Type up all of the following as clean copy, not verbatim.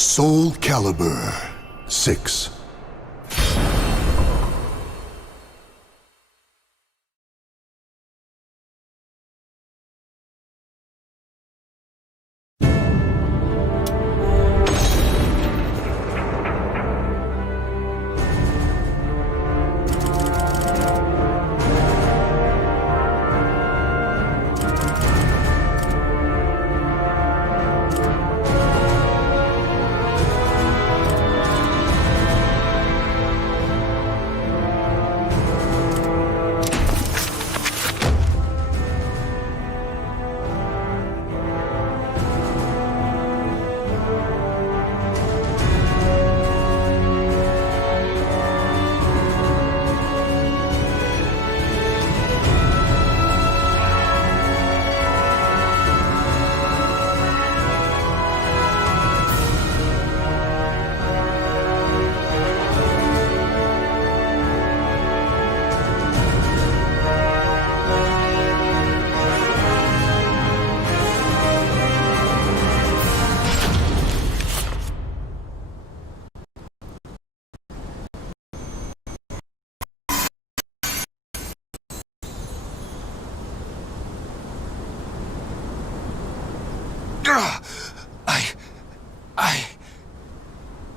SOULCALIBUR 6.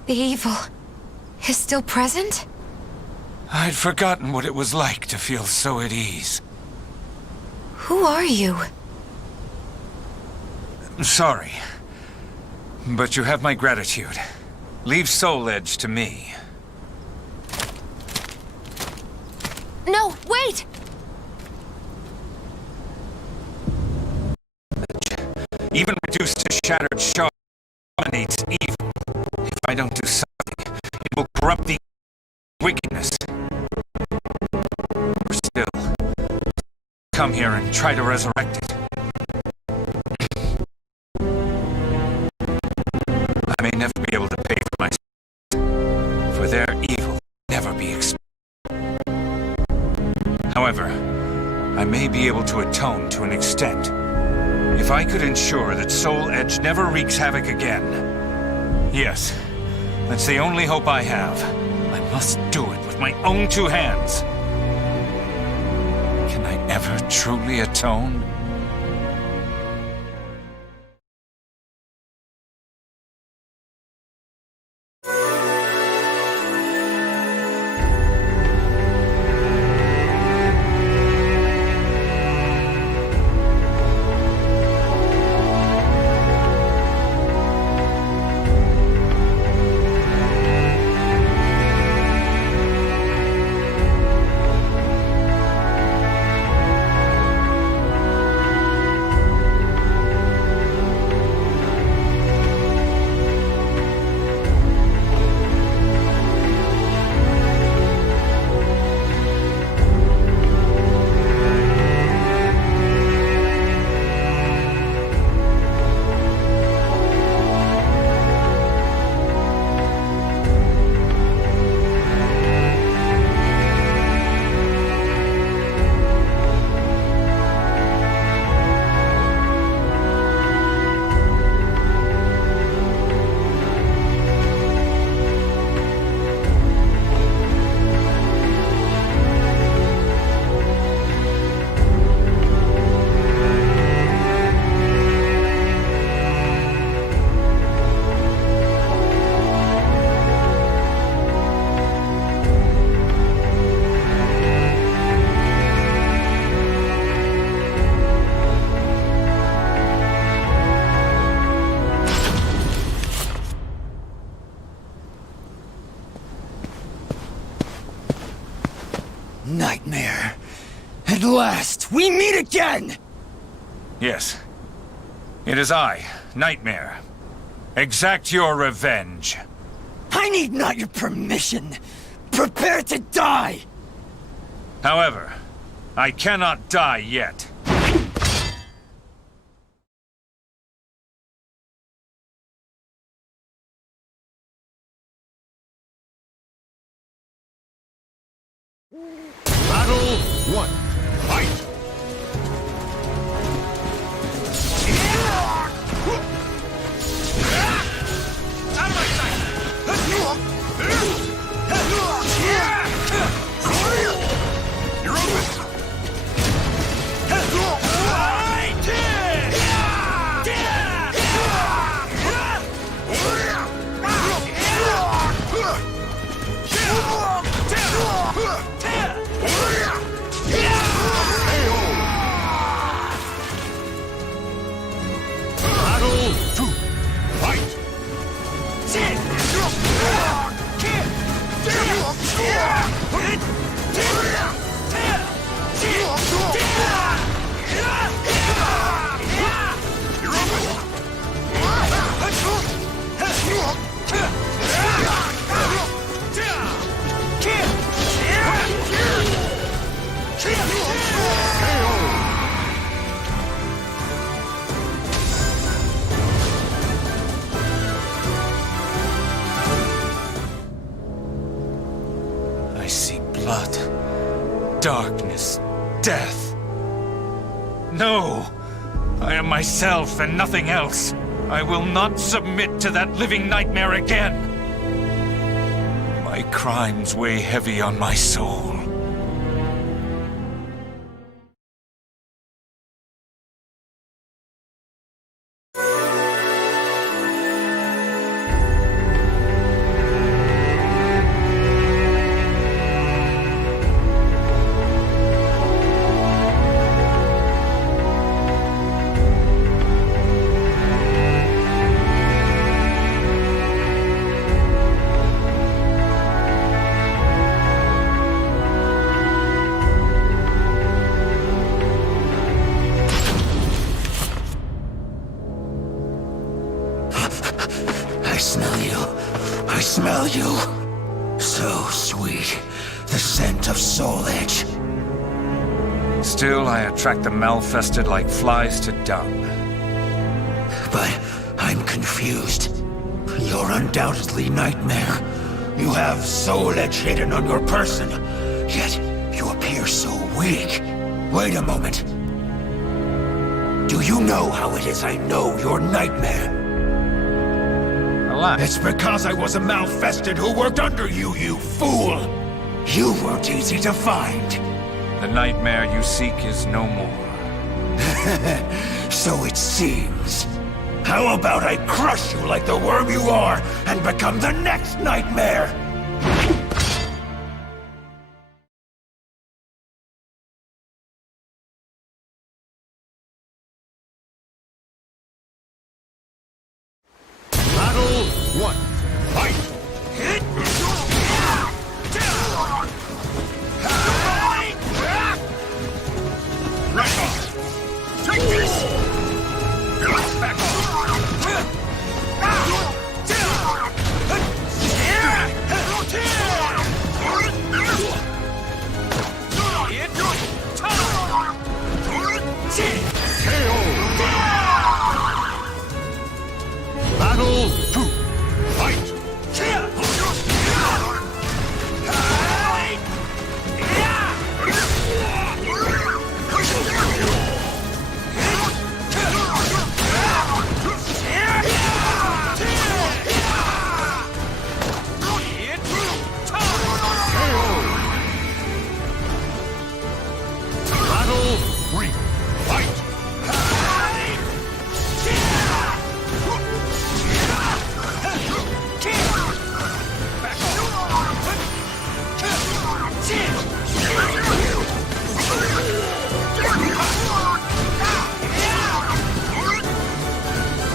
The evil is still present? I'd forgotten what it was like to feel so at ease. Who are you? Sorry, but you have my gratitude. Leave Soul Edge to me. No, wait! Even reduced to shattered shards, dominates evil. If I don't do something, it will corrupt the wickedness. Or still, come here and try to resurrect it. I may never be able to pay for my sins, for their evil will never be expiated. However, I may be able to atone to an extent. If I could ensure that Soul Edge never wreaks havoc again. Yes, that's the only hope I have. I must do it with my own two hands. Can I ever truly atone? Nightmare. At last, we meet again! Yes. It is I, Nightmare. Exact your revenge. I need not your permission. Prepare to die! However, I cannot die yet. Battle 1. Fight! Out of my darkness, death. No! I am myself and nothing else. I will not submit to that living nightmare again. My crimes weigh heavy on my soul. I smell you. So sweet. The scent of soul edge. Still, I attract the malfested like flies to dung. But I'm confused. You're undoubtedly Nightmare. You have soul edge hidden on your person, yet you appear so weak. Wait a moment. Do you know how it is I know you're Nightmare? It's because I was a malfested who worked under you, you fool! You weren't easy to find. The nightmare you seek is no more. So it seems. How about I crush you like the worm you are, and become the next Nightmare? Battle 1. Fight! Right on! Take this! Back off! Battle 2. Fight! Battle 3. Fight!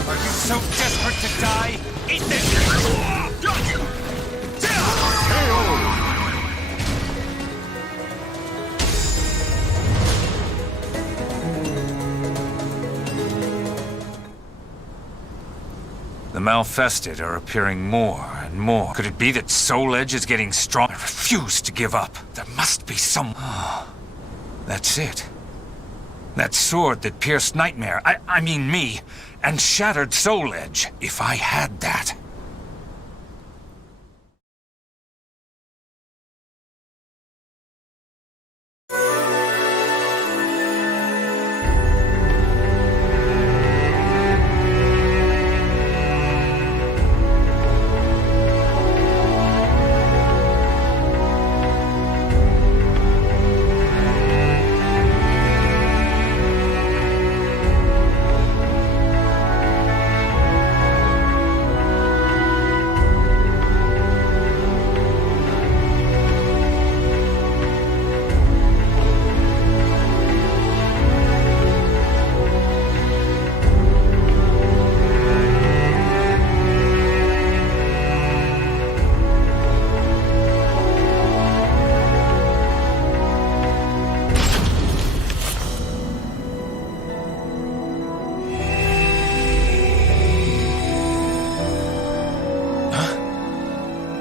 Are you so desperate to die? Eat this! The malfested are appearing more and more. Could it be that Soul Edge is getting strong? I refuse to give up. There must be some... That's it. That sword that pierced Nightmare, I mean me, and shattered Soul Edge. If I had that...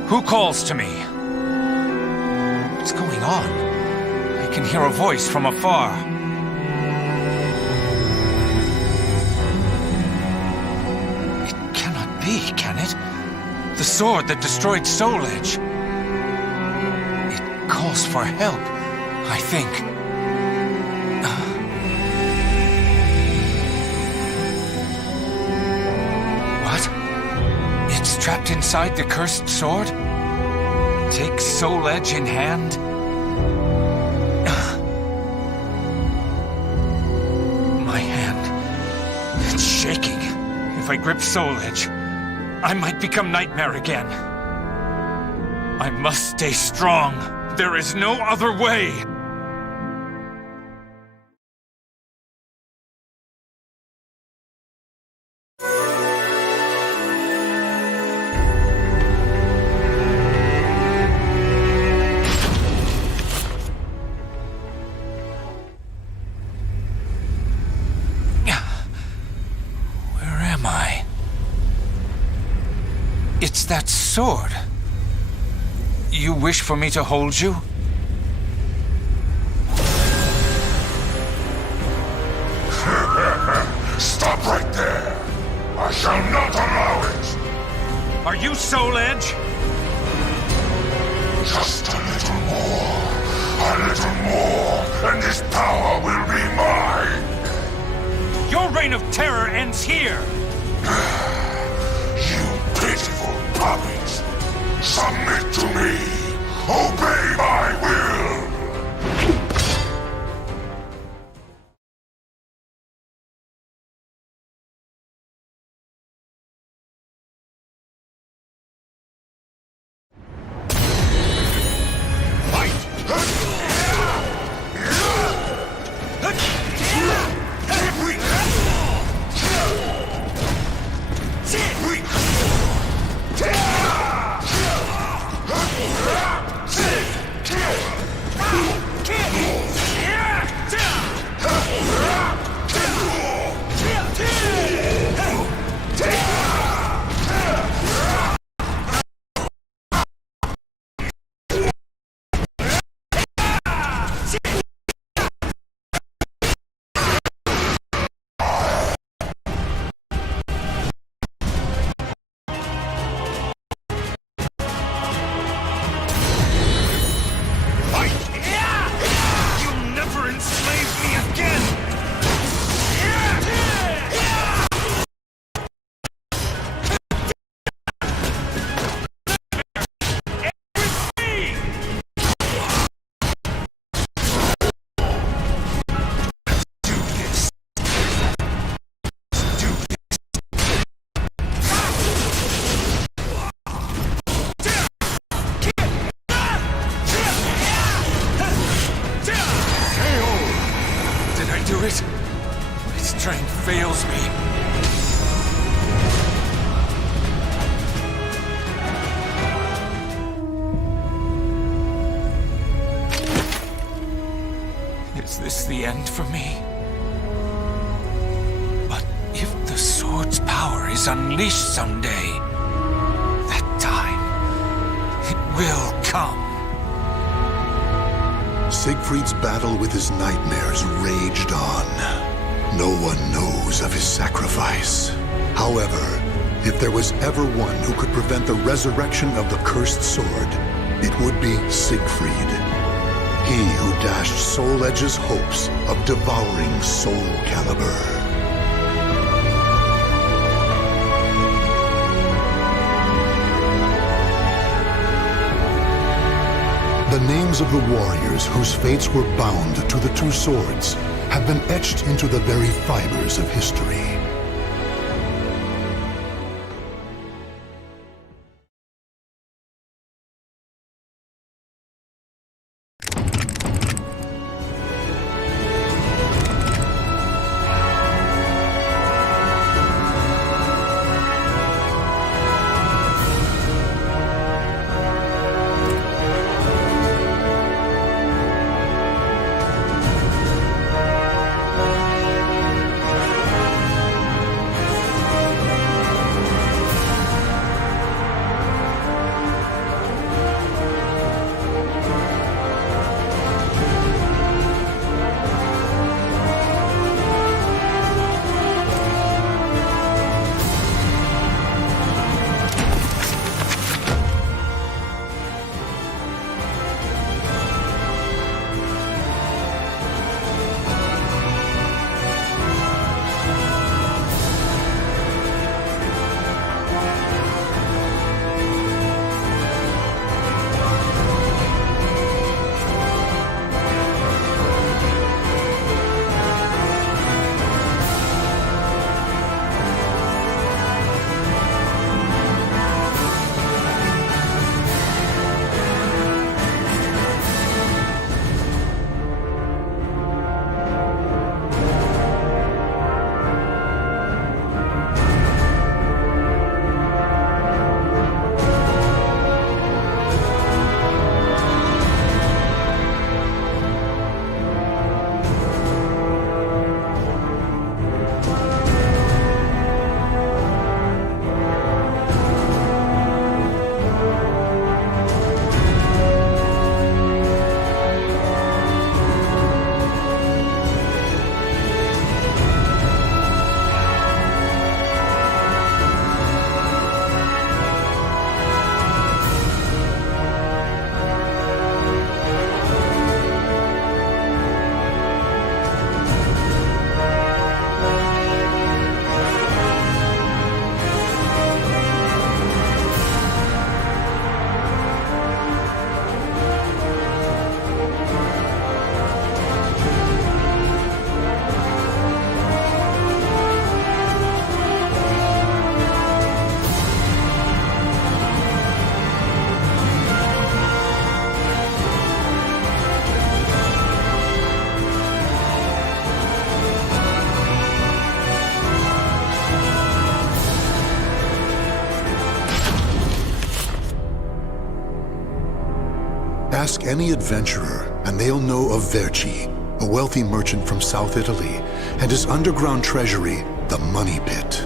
Who calls to me? What's going on? I can hear a voice from afar. It cannot be, can it? The sword that destroyed Soul Edge. It calls for help. I think. What? It's trapped inside the cursed sword? Take Soul Edge in hand? My hand. It's shaking. If I grip Soul Edge, I might become Nightmare again. I must stay strong. There is no other way. Where am I? It's that sword. You wish for me to hold you? Stop right there! I shall not allow it! Are you Soul Edge? Just a little more, and this power will be mine! Your reign of terror ends here! You pitiful puppies! Submit to me! Obey my will! strength fails me. Is this the end for me? But if the sword's power is unleashed someday, that time, it will come. Siegfried's battle with his nightmares raged on. No one knows of his sacrifice. However, if there was ever one who could prevent the resurrection of the cursed sword, it would be Siegfried. He who dashed Soul Edge's hopes of devouring SOULCALIBUR. The names of the warriors whose fates were bound to the two swords have been etched into the very fibers of history. Ask any adventurer, and they'll know of Verci, a wealthy merchant from South Italy, and his underground treasury, the Money Pit.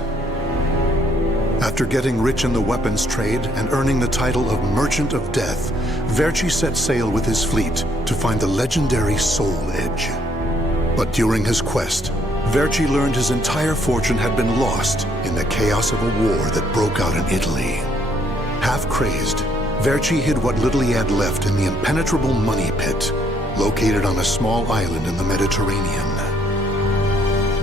After getting rich in the weapons trade and earning the title of Merchant of Death, Verci set sail with his fleet to find the legendary Soul Edge. But during his quest, Verci learned his entire fortune had been lost in the chaos of a war that broke out in Italy. Half crazed, Verci hid what little he had left in the impenetrable Money Pit, located on a small island in the Mediterranean.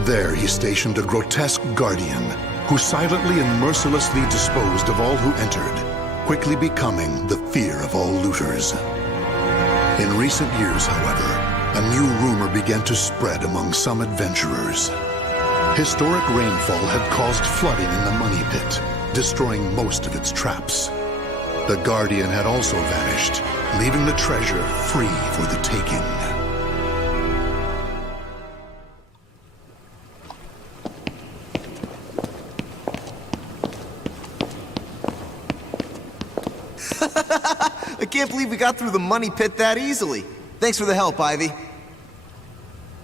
There he stationed a grotesque guardian who silently and mercilessly disposed of all who entered, quickly becoming the fear of all looters. In recent years, however, a new rumor began to spread among some adventurers. Historic rainfall had caused flooding in the Money Pit, destroying most of its traps. The Guardian had also vanished, leaving the treasure free for the taking. I can't believe we got through the Money Pit that easily. Thanks for the help, Ivy.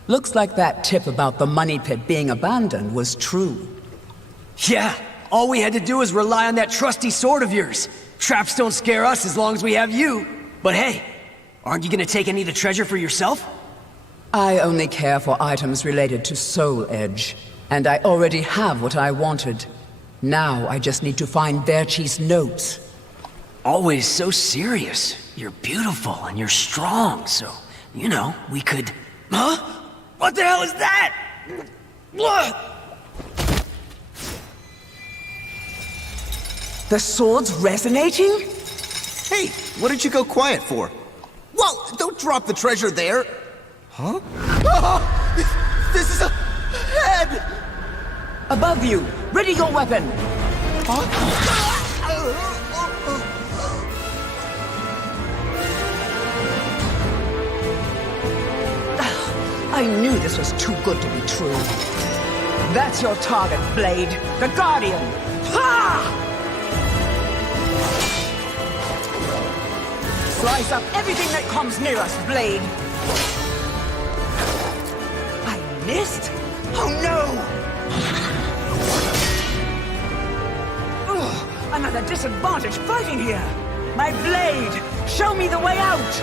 Looks like that tip about the Money Pit being abandoned was true. Yeah, all we had to do was rely on that trusty sword of yours. Traps don't scare us as long as we have you. But hey, aren't you gonna take any of the treasure for yourself? I only care for items related to Soul Edge, and I already have what I wanted. Now I just need to find Verci's notes. Always so serious. You're beautiful and you're strong, so, you know, we could... Huh? What the hell is that? What? The sword's resonating? Hey, what did you go quiet for? Whoa, don't drop the treasure there! Huh? Oh, this is a head! Above you! Ready your weapon! Huh? I knew this was too good to be true. That's your target, Blade. The Guardian! Ha! Slice up everything that comes near us, Blade! I missed? Oh no! Ugh, I'm at a disadvantage fighting here! My blade! Show me the way out!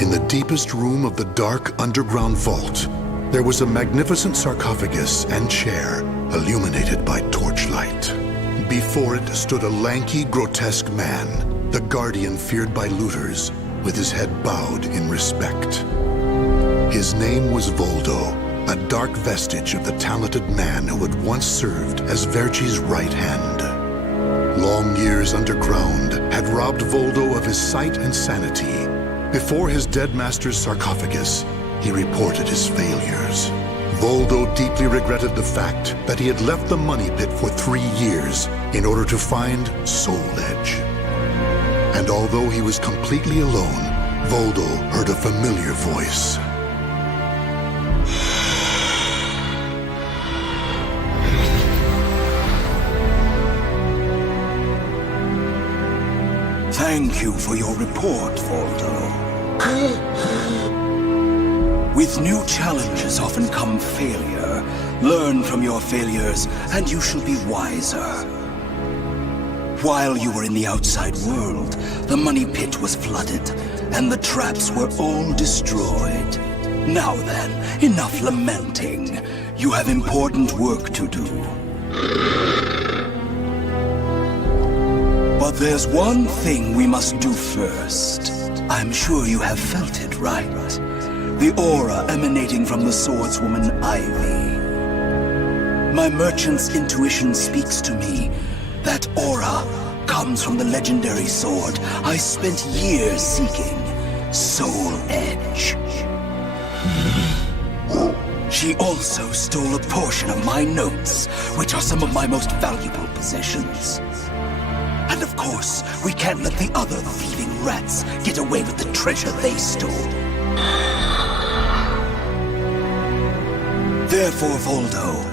In the deepest room of the dark underground vault, there was a magnificent sarcophagus and chair illuminated by torchlight. Before it stood a lanky, grotesque man, the Guardian feared by looters, with his head bowed in respect. His name was Voldo, a dark vestige of the talented man who had once served as Verci's right hand. Long years underground had robbed Voldo of his sight and sanity. Before his dead master's sarcophagus, he reported his failures. Voldo deeply regretted the fact that he had left the Money Pit for 3 years in order to find Soul Edge. And although he was completely alone, Voldo heard a familiar voice. Thank you for your report, Voldo. With new challenges often come failure. Learn from your failures, and you shall be wiser. While you were in the outside world, the Money Pit was flooded, and the traps were all destroyed. Now then, enough lamenting. You have important work to do. But there's one thing we must do first. I'm sure you have felt it, right? The aura emanating from the swordswoman Ivy. My merchant's intuition speaks to me. That aura comes from the legendary sword I spent years seeking, Soul Edge. She also stole a portion of my notes, which are some of my most valuable possessions. And of course, we can't let the other thieving rats get away with the treasure they stole. Therefore, Voldo,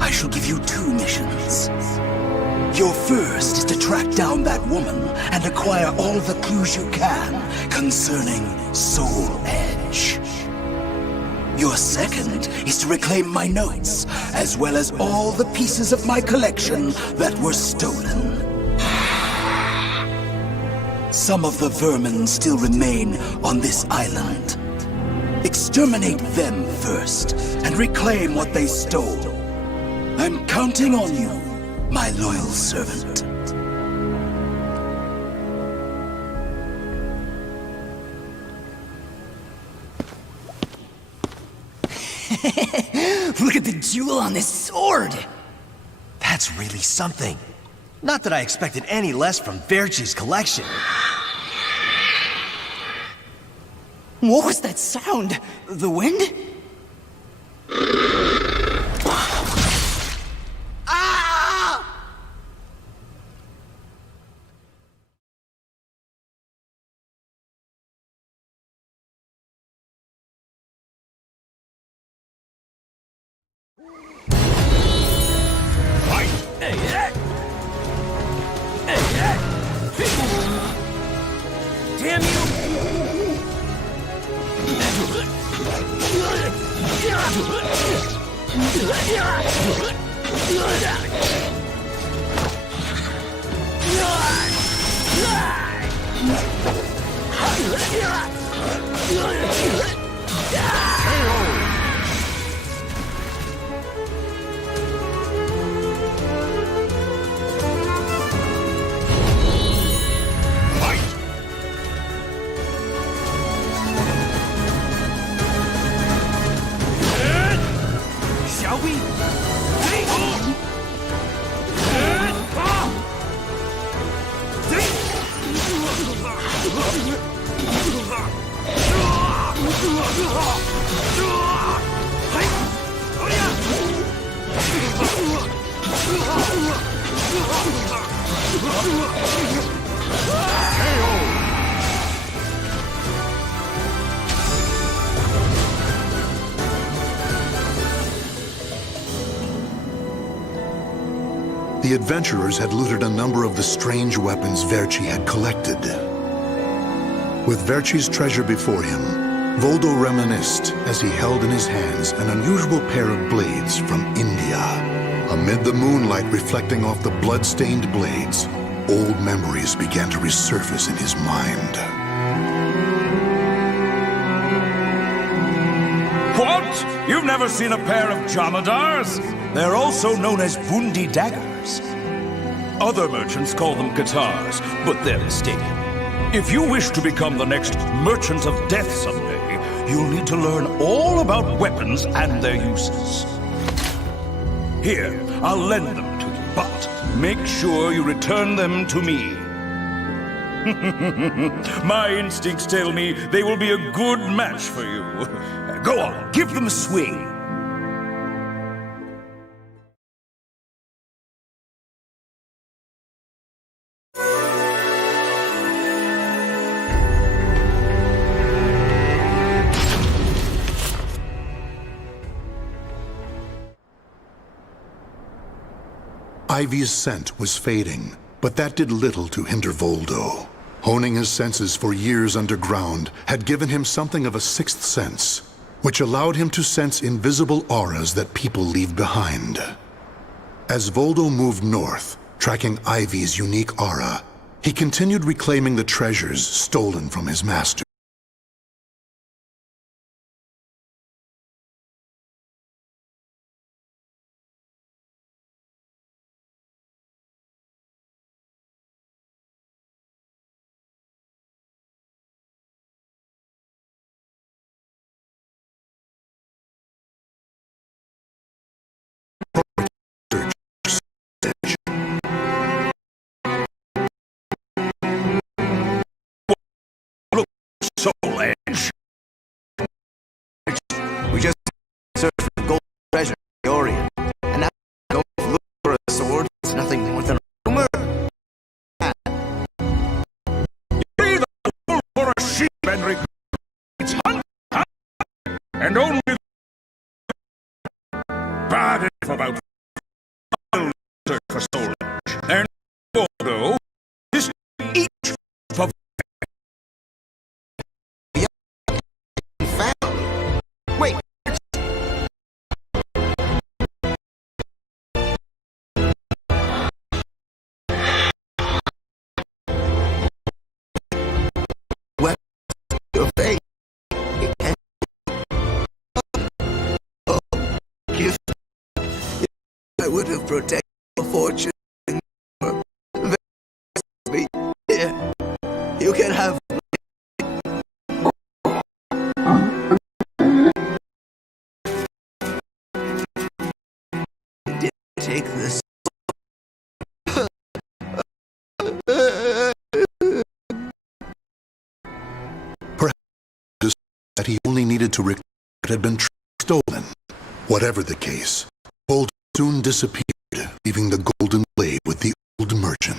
I shall give you 2 missions. Your first is to track down that woman and acquire all the clues you can concerning Soul Edge. Your second is to reclaim my notes, as well as all the pieces of my collection that were stolen. Some of the vermin still remain on this island. Exterminate them first, and reclaim what they stole. I'm counting on you, my loyal servant. Look at the jewel on this sword! That's really something. Not that I expected any less from Verci's collection. What was that sound? The wind? Ah! Damn you! Shall we? The adventurers had looted a number of the strange weapons Verci had collected. With Verci's treasure before him, Voldo reminisced as he held in his hands an unusual pair of blades from India. Amid the moonlight reflecting off the blood-stained blades, old memories began to resurface in his mind. What? You've never seen a pair of Jamadars? They're also known as Bundi daggers. Other merchants call them guitars, but they're mistaken. If you wish to become the next merchant of death someday, you'll need to learn all about weapons and their uses. Here, I'll lend them to you, but make sure you return them to me. My instincts tell me they will be a good match for you. Go on, give them a swing. Ivy's scent was fading, but that did little to hinder Voldo. Honing his senses for years underground had given him something of a sixth sense, which allowed him to sense invisible auras that people leave behind. As Voldo moved north, tracking Ivy's unique aura, he continued reclaiming the treasures stolen from his master. search for gold treasure in the Orient. And now go look for a sword. It's nothing more than a rumor. You're either a wolf or a sheep, Henrik. It's hunt, and only bad enough about search for soul edge. And Voldo is each for Found. Wait. What? Your face. Oh, if I would have protected your fortune. Here, you can have. Take this. Perhaps that he only needed to recover what had been stolen. Whatever the case, Voldo soon disappeared, leaving the golden blade with the old merchant.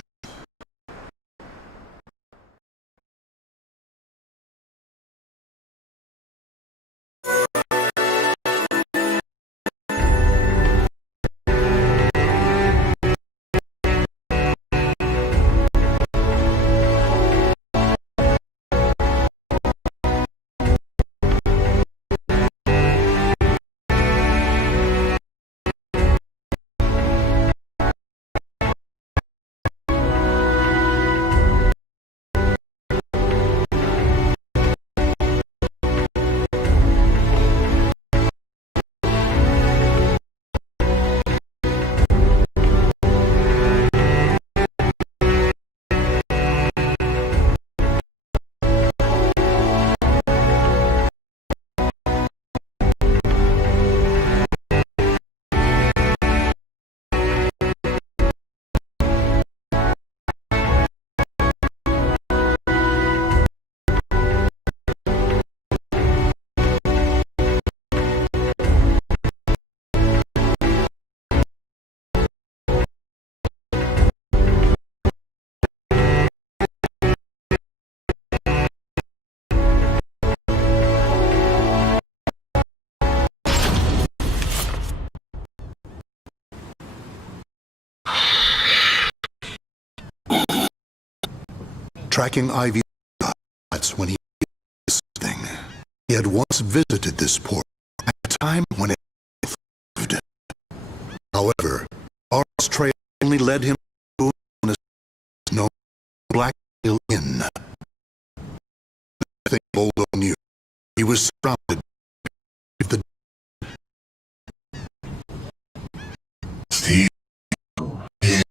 Tracking Ivy, that's when he did this thing. He had once visited this port at a time when it thrived. However, Ar's trail only led him to a known Black Hill Inn. I think Voldo knew. He was surrounded by the Steve again.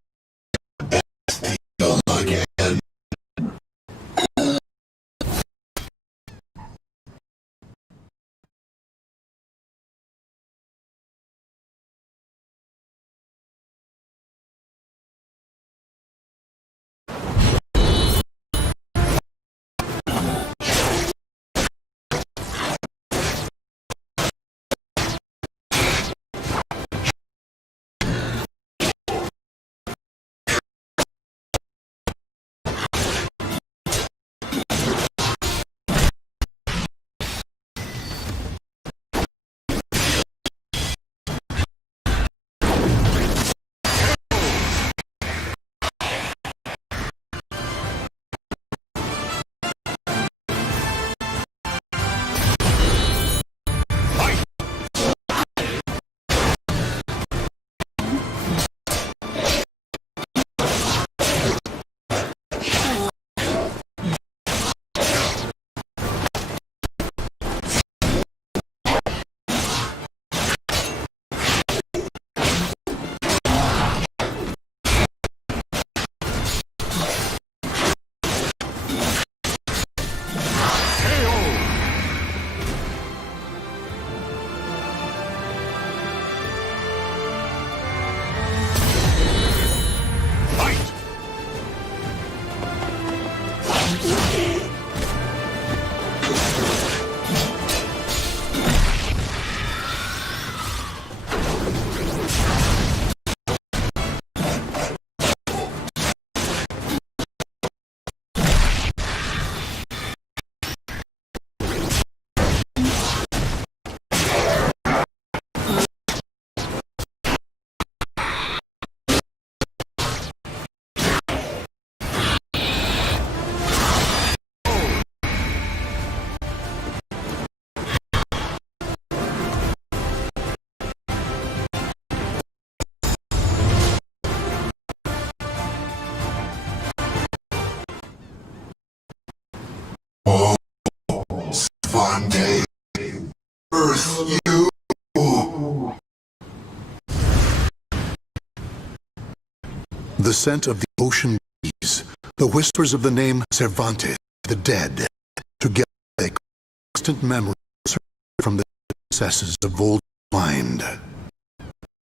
Servante. Earth, you. The scent of the ocean breeze, the whispers of the name Cervantes, the dead, together they constant memories from the recesses of Voldo's mind.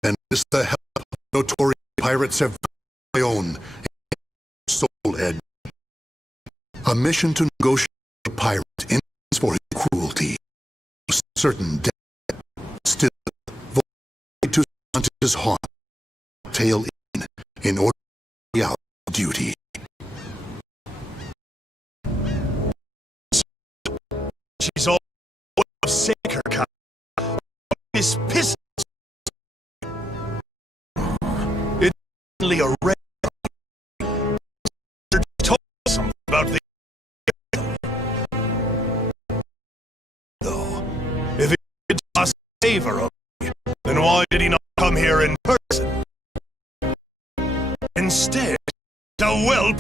And with the help of notorious pirate Cervantes, my own Soul Edge, a mission to negotiate with the pirate in for his cruelty, certain death, still Voldo to Cervantes' haunt, tail in order to carry out duty. She's all sick, her kind. This piss. It's only a red. Told something about the. Though, if it did us a favor of me, then why did he not come here in person? Instead, a well.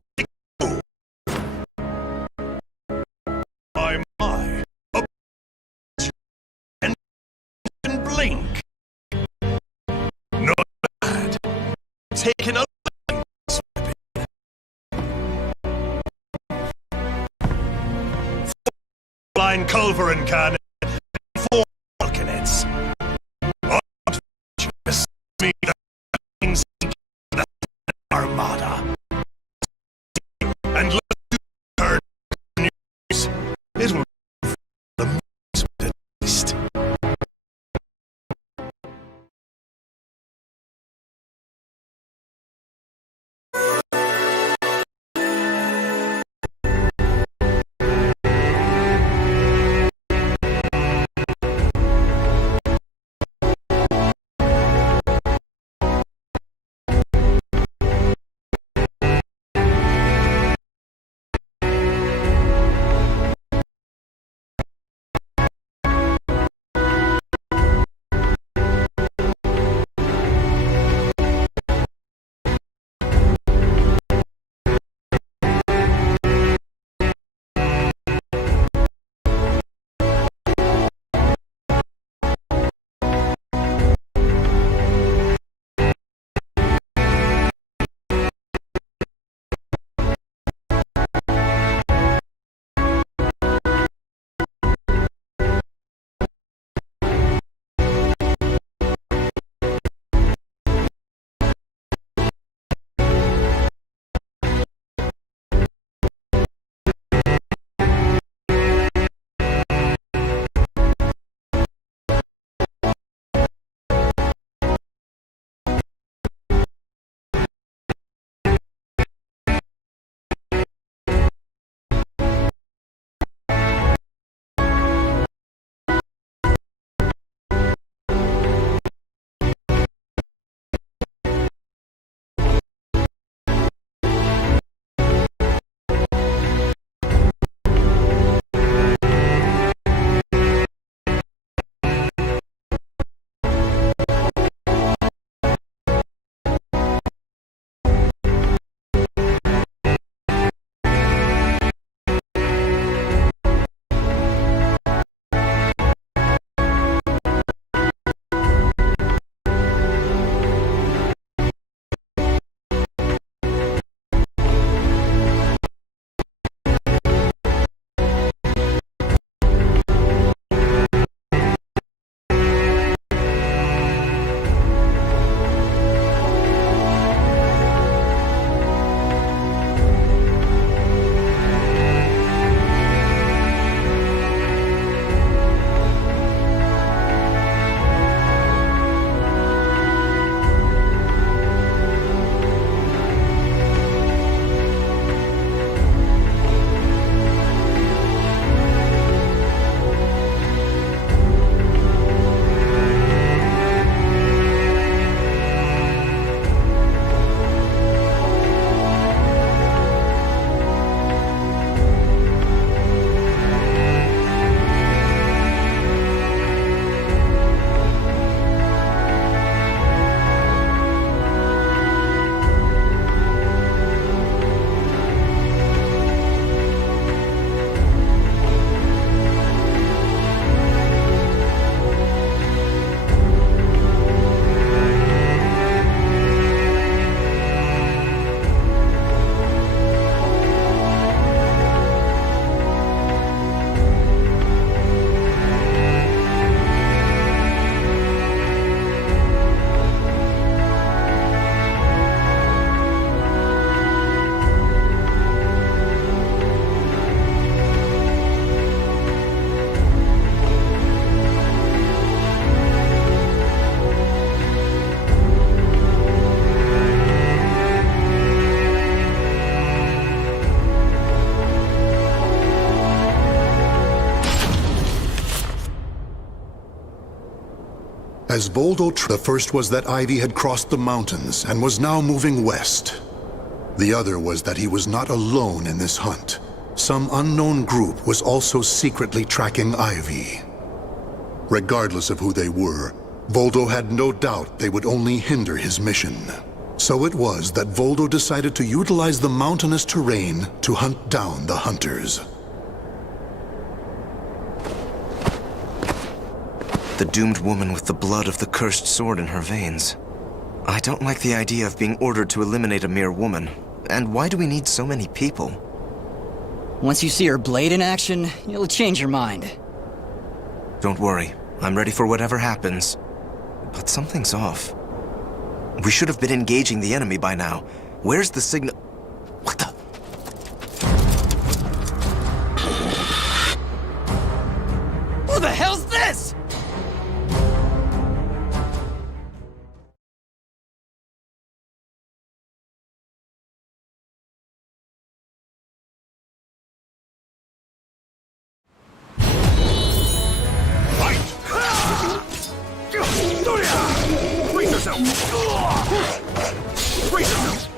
My. Blink. Not bad. Taking a line culverin can and 4 falconets. What just me the armada. And let's turn news. It will the means at least. As Voldo, the first was that Ivy had crossed the mountains and was now moving west. The other was that he was not alone in this hunt. Some unknown group was also secretly tracking Ivy. Regardless of who they were, Voldo had no doubt they would only hinder his mission. So it was that Voldo decided to utilize the mountainous terrain to hunt down the hunters. The doomed woman with the blood of the cursed sword in her veins. I don't like the idea of being ordered to eliminate a mere woman. And why do we need so many people? Once you see her blade in action, you'll change your mind. Don't worry. I'm ready for whatever happens. But something's off. We should have been engaging the enemy by now. Where's the signal? What the? Who the hell's this? Brace yourself! Brace yourself!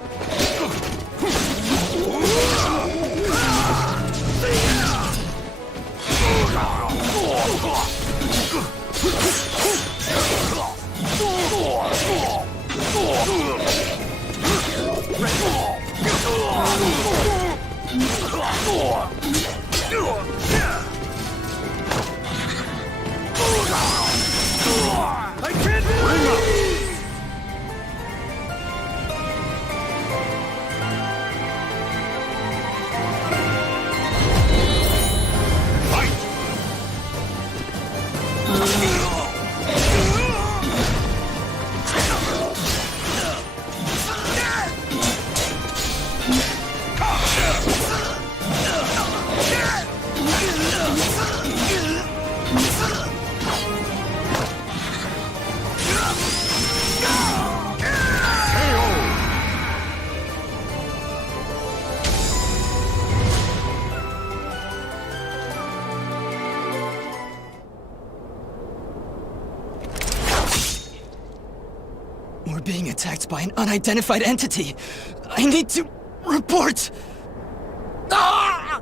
I can't bring up! We're being attacked by an unidentified entity. I need to report. Ah!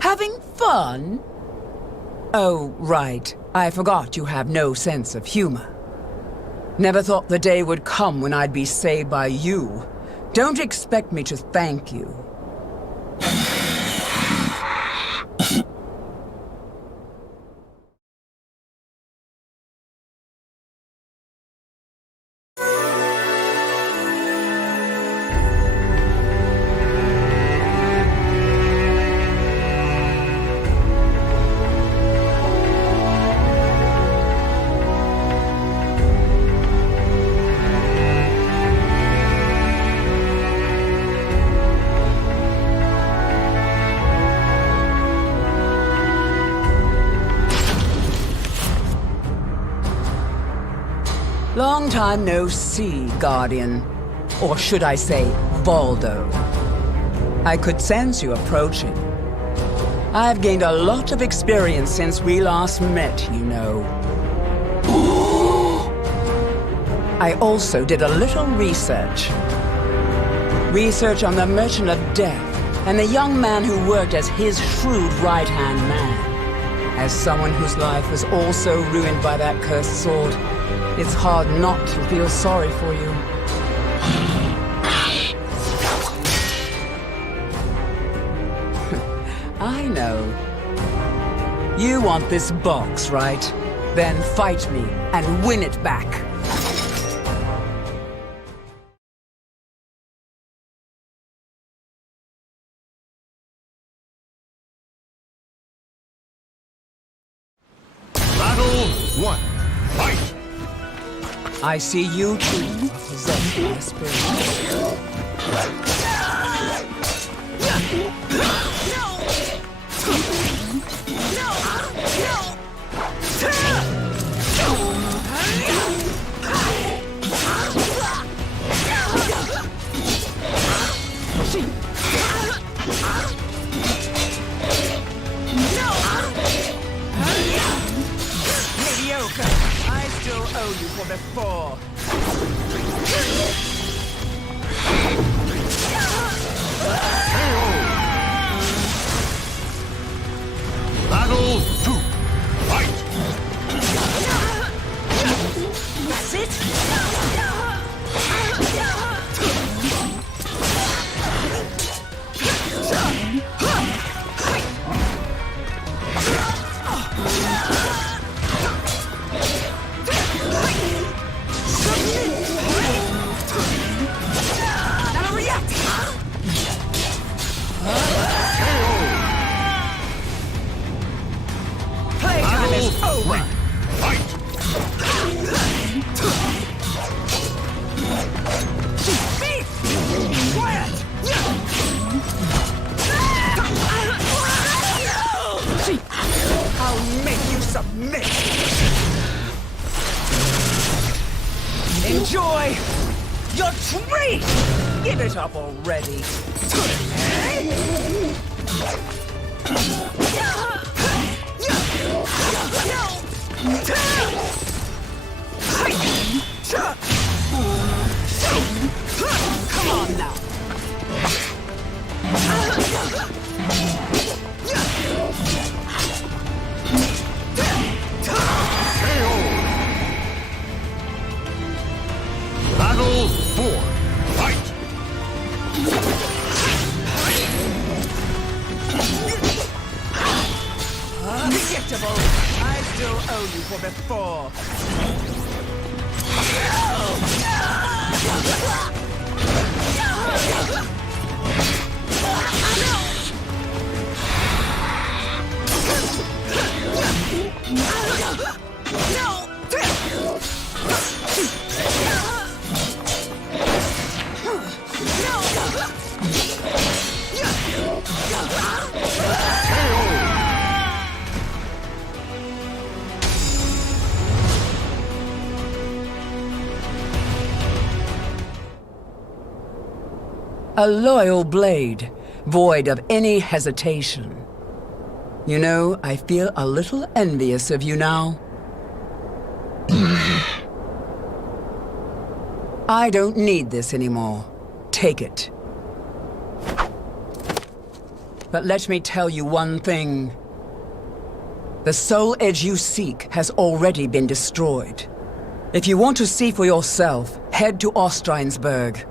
Having fun? Oh, right. I forgot you have no sense of humor. Never thought the day would come when I'd be saved by you. Don't expect me to thank you. Long time no see, Guardian. Or should I say, Voldo. I could sense you approaching. I've gained a lot of experience since we last met, you know. I also did a little research. Research on the Merchant of Death and the young man who worked as his shrewd right-hand man. As someone whose life was also ruined by that cursed sword, it's hard not to feel sorry for you. I know. You want this box, right? Then fight me and win it back. Battle 1. Fight! I see you too are possessed by a spirit. Mediocre. I still owe you for before. Battle 2. Fight! That's it? Playtime is over! Fight! Quiet! I'll make you submit! Enjoy your treat! Give it up already! Come on now! Battle 4. Fight! Predictable! I still owe you for before. A loyal blade, void of any hesitation. You know, I feel a little envious of you now. I don't need this anymore. Take it. But let me tell you one thing. The soul edge you seek has already been destroyed. If you want to see for yourself, head to Ostreinsburg.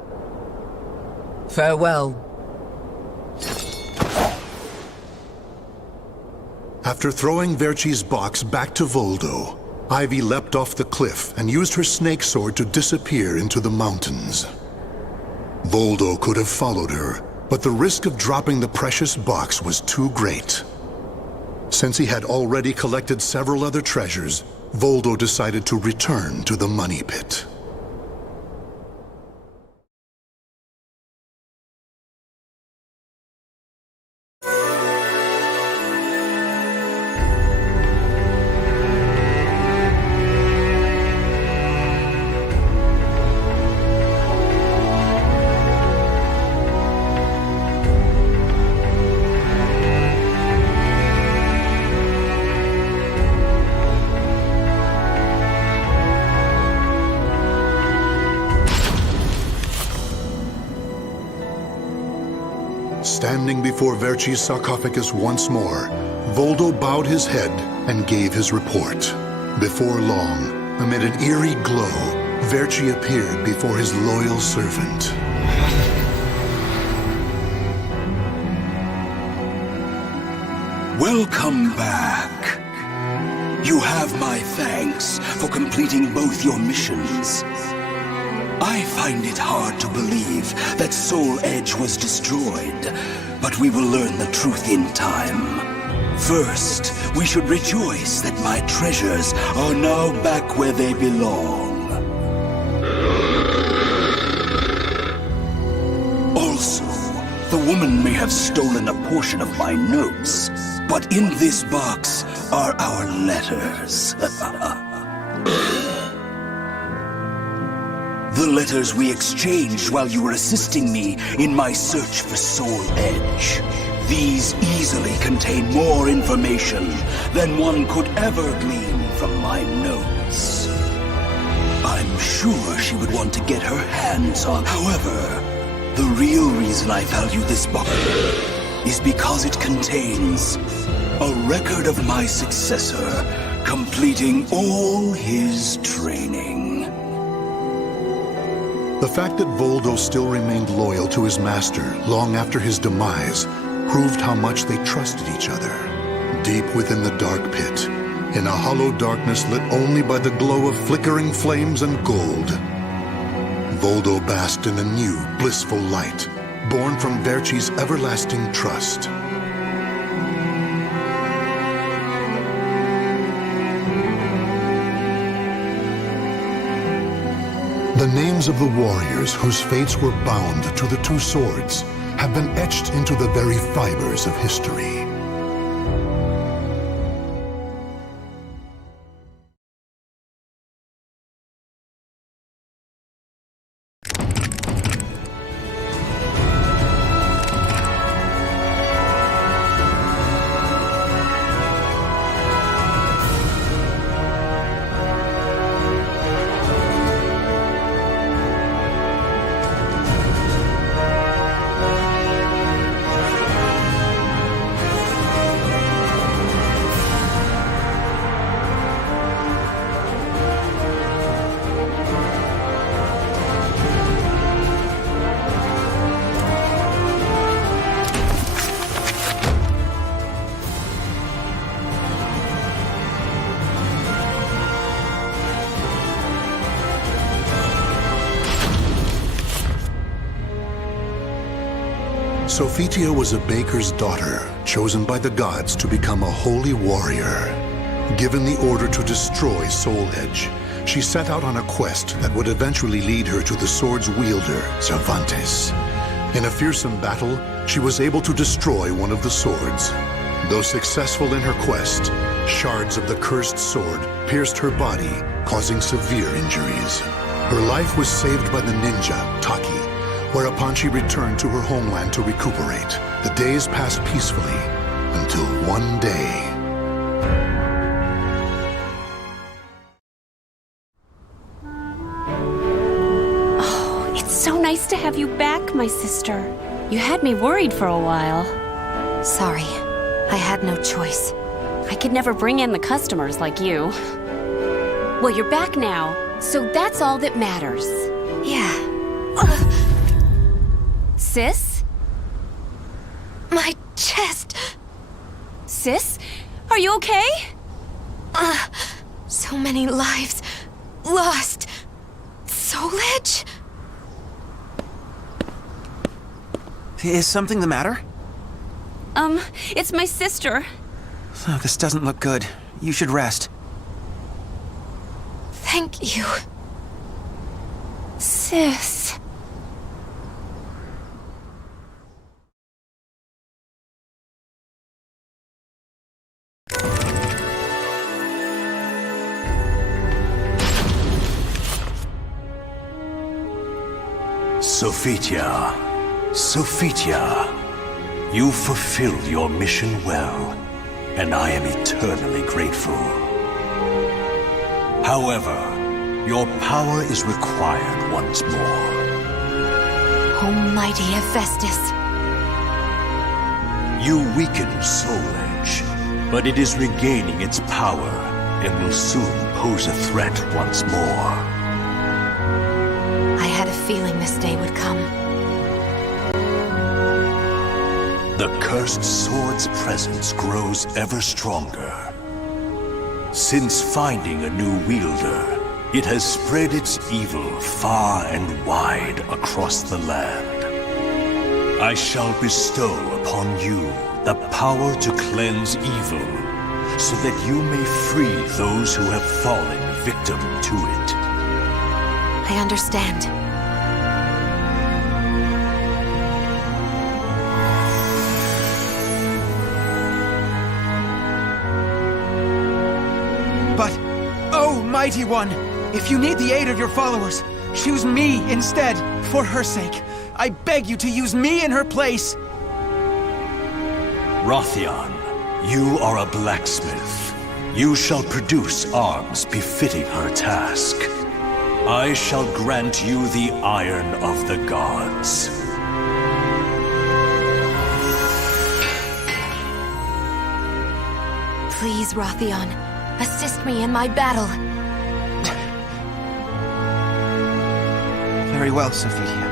Farewell. After throwing Verci's box back to Voldo, Ivy leapt off the cliff and used her snake sword to disappear into the mountains. Voldo could have followed her, but the risk of dropping the precious box was too great. Since he had already collected several other treasures, Voldo decided to return to the money pit. Standing before Verci's sarcophagus once more, Voldo bowed his head and gave his report. Before long, amid an eerie glow, Verci appeared before his loyal servant. Welcome back. You have my thanks for completing both your missions. I find it hard to believe that Soul Edge was destroyed, but we will learn the truth in time. First, we should rejoice that my treasures are now back where they belong. Also, the woman may have stolen a portion of my notes, but in this box are our letters. The letters we exchanged while you were assisting me in my search for Soul Edge. These easily contain more information than one could ever glean from my notes. I'm sure she would want to get her hands on. However, the real reason I value this book is because it contains a record of my successor completing all his training. The fact that Voldo still remained loyal to his master long after his demise proved how much they trusted each other. Deep within the dark pit, in a hollow darkness lit only by the glow of flickering flames and gold, Voldo basked in a new, blissful light, born from Verci's everlasting trust. The names of the warriors whose fates were bound to the two swords have been etched into the very fibers of history. Sophitia was a baker's daughter, chosen by the gods to become a holy warrior. Given the order to destroy Soul Edge, she set out on a quest that would eventually lead her to the sword's wielder, Cervantes. In a fearsome battle, she was able to destroy one of the swords. Though successful in her quest, shards of the cursed sword pierced her body, causing severe injuries. Her life was saved by the ninja, Taki, whereupon she returned to her homeland to recuperate. The days passed peacefully until one day. Oh, it's so nice to have you back, my sister. You had me worried for a while. Sorry, I had no choice. I could never bring in the customers like you. Well, you're back now, so that's all that matters. Yeah. Sis? My chest! Sis? Are you okay? So many lives lost. Soul Edge? Is something the matter? It's my sister. Oh, this doesn't look good. You should rest. Thank you. Sis. Sophitia, Sophitia, you fulfilled your mission well, and I am eternally grateful. However, your power is required once more. Almighty Hephaestus. You weakened Soul Edge, but it is regaining its power and will soon pose a threat once more. I had a feeling this day would come. The cursed sword's presence grows ever stronger. Since finding a new wielder, it has spread its evil far and wide across the land. I shall bestow upon you the power to cleanse evil, so that you may free those who have fallen victim to it. I understand. But, oh, Mighty One, if you need the aid of your followers, Choose me instead, for her sake. I beg you to use me in her place. Radeon, you are a blacksmith. You shall produce arms befitting her task. I shall grant you the iron of the gods. Please, Radeon, assist me in my battle. Very well, Siegfried.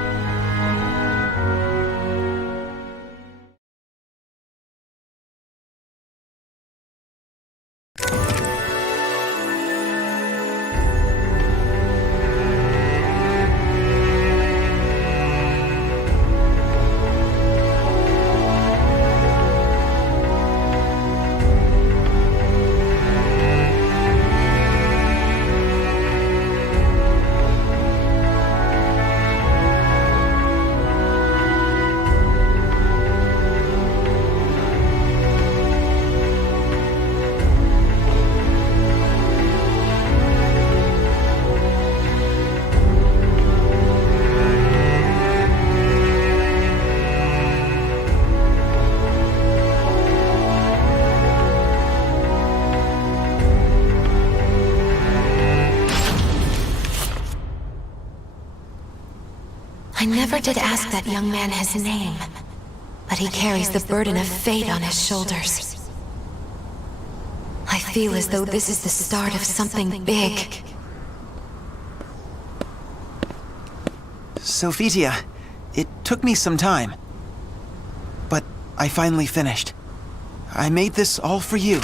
I never did ask that young man his name, but he carries the burden of fate on his shoulders. I feel as though this is the start of something big. Sophia, it took me some time, but I finally finished. I made this all for you.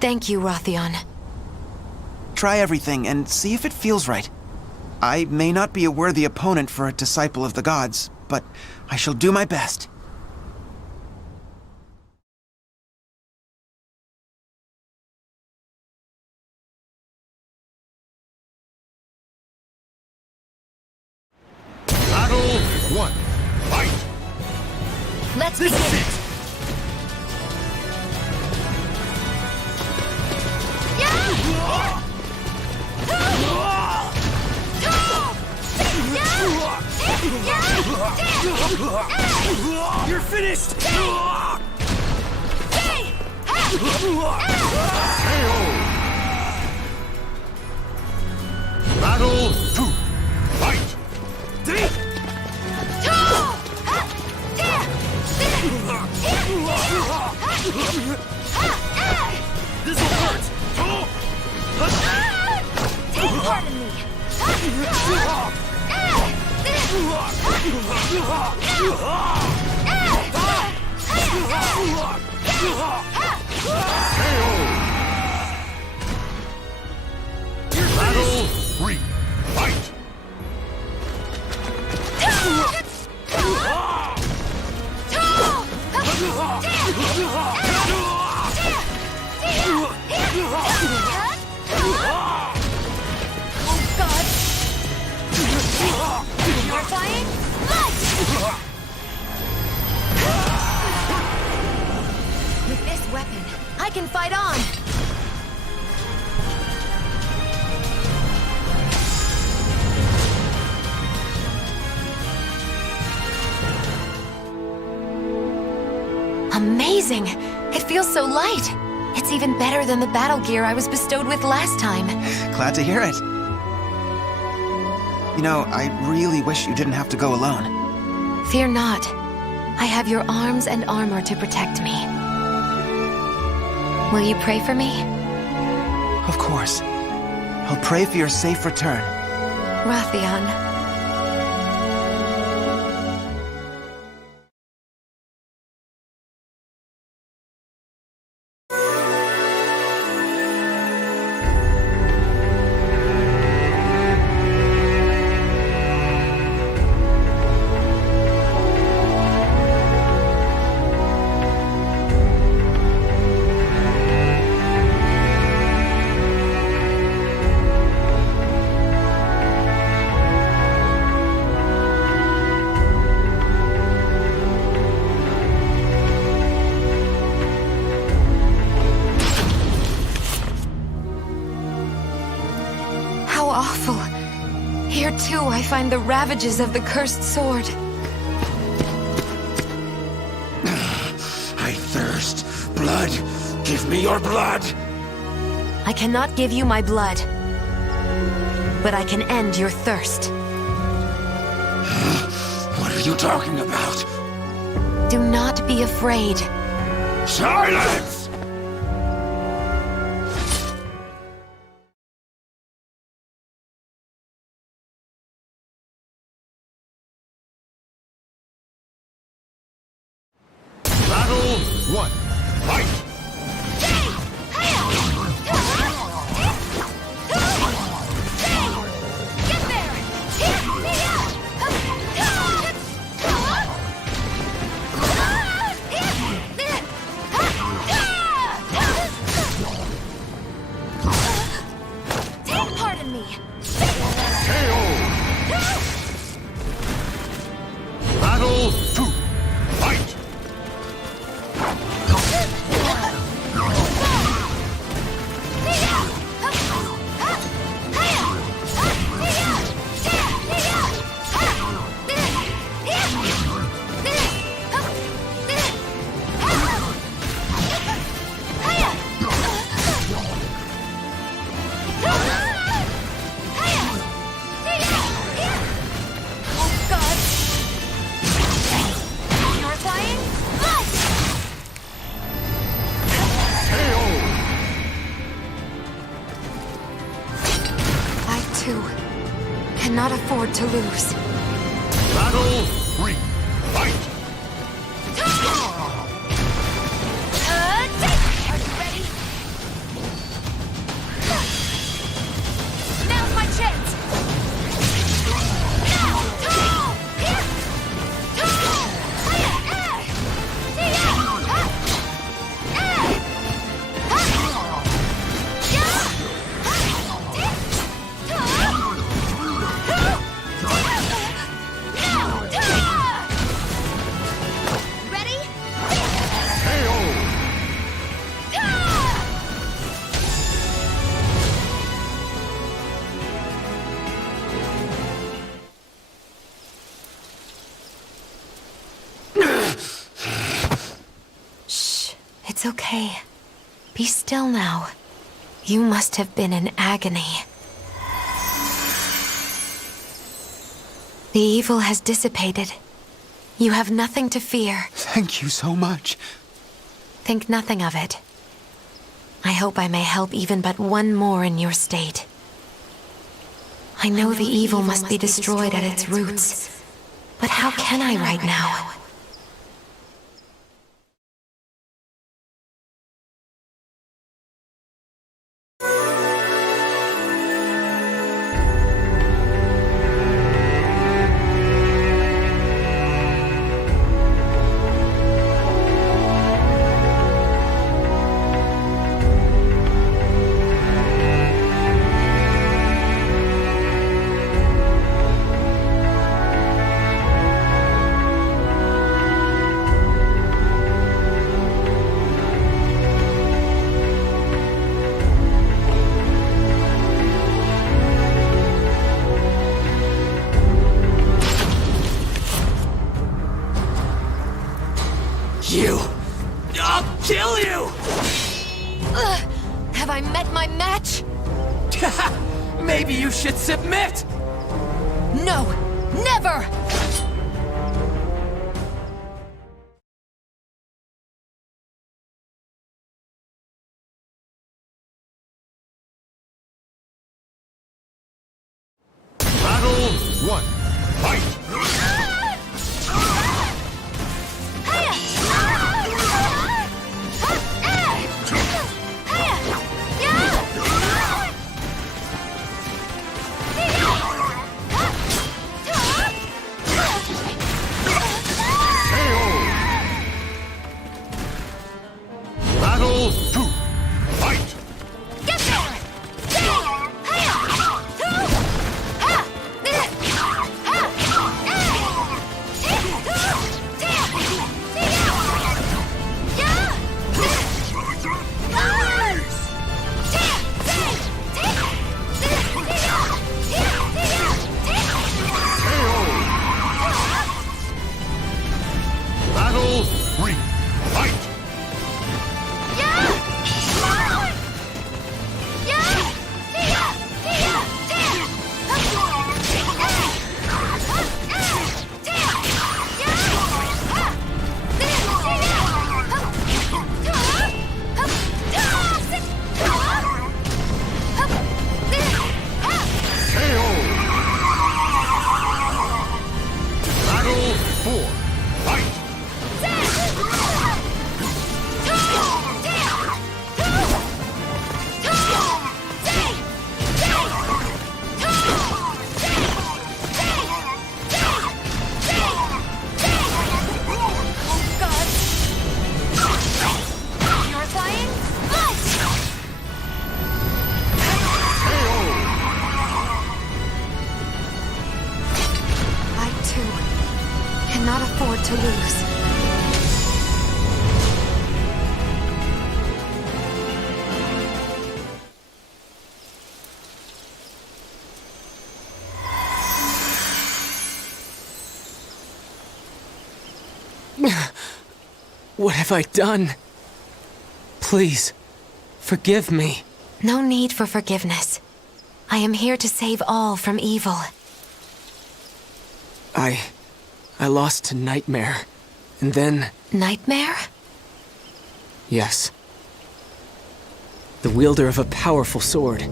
Thank you, Radeon. Try everything and see if it feels right. I may not be a worthy opponent for a disciple of the gods, but I shall do my best. Battle 1. Fight! Let's begin! You're finished! Battle 2. Fight! This'll hurt! Pardon me! Battle 3. Fight! Purifying light! With this weapon, I can fight on! Amazing! It feels so light! It's even better than the battle gear I was bestowed with last time. Glad to hear it. You know, I really wish you didn't have to go alone. Fear not. I have your arms and armor to protect me. Will you pray for me? Of course. I'll pray for your safe return. Radeon. I find the ravages of the cursed sword. I thirst. Blood. Give me your blood. I cannot give you my blood, but I can end your thirst. What are you talking about? Do not be afraid. Silence! Battle 1. Fight! Pardon me. Battle 2. Fight! Cannot afford to lose. Battle 3. Fight! Are you ready? Now's my chance! It's okay. Be still now. You must have been in agony. The evil has dissipated. You have nothing to fear. Thank you so much. Think nothing of it. I hope I may help even but one more in your state. I know the evil must be destroyed at its roots, but how can I right now? I'll kill you! Have I met my match? Maybe you should submit! No! Never! Battle 1. Fight! What have I done? Please, forgive me. No need for forgiveness. I am here to save all from evil. I lost to Nightmare, and then... Nightmare? Yes. The wielder of a powerful sword,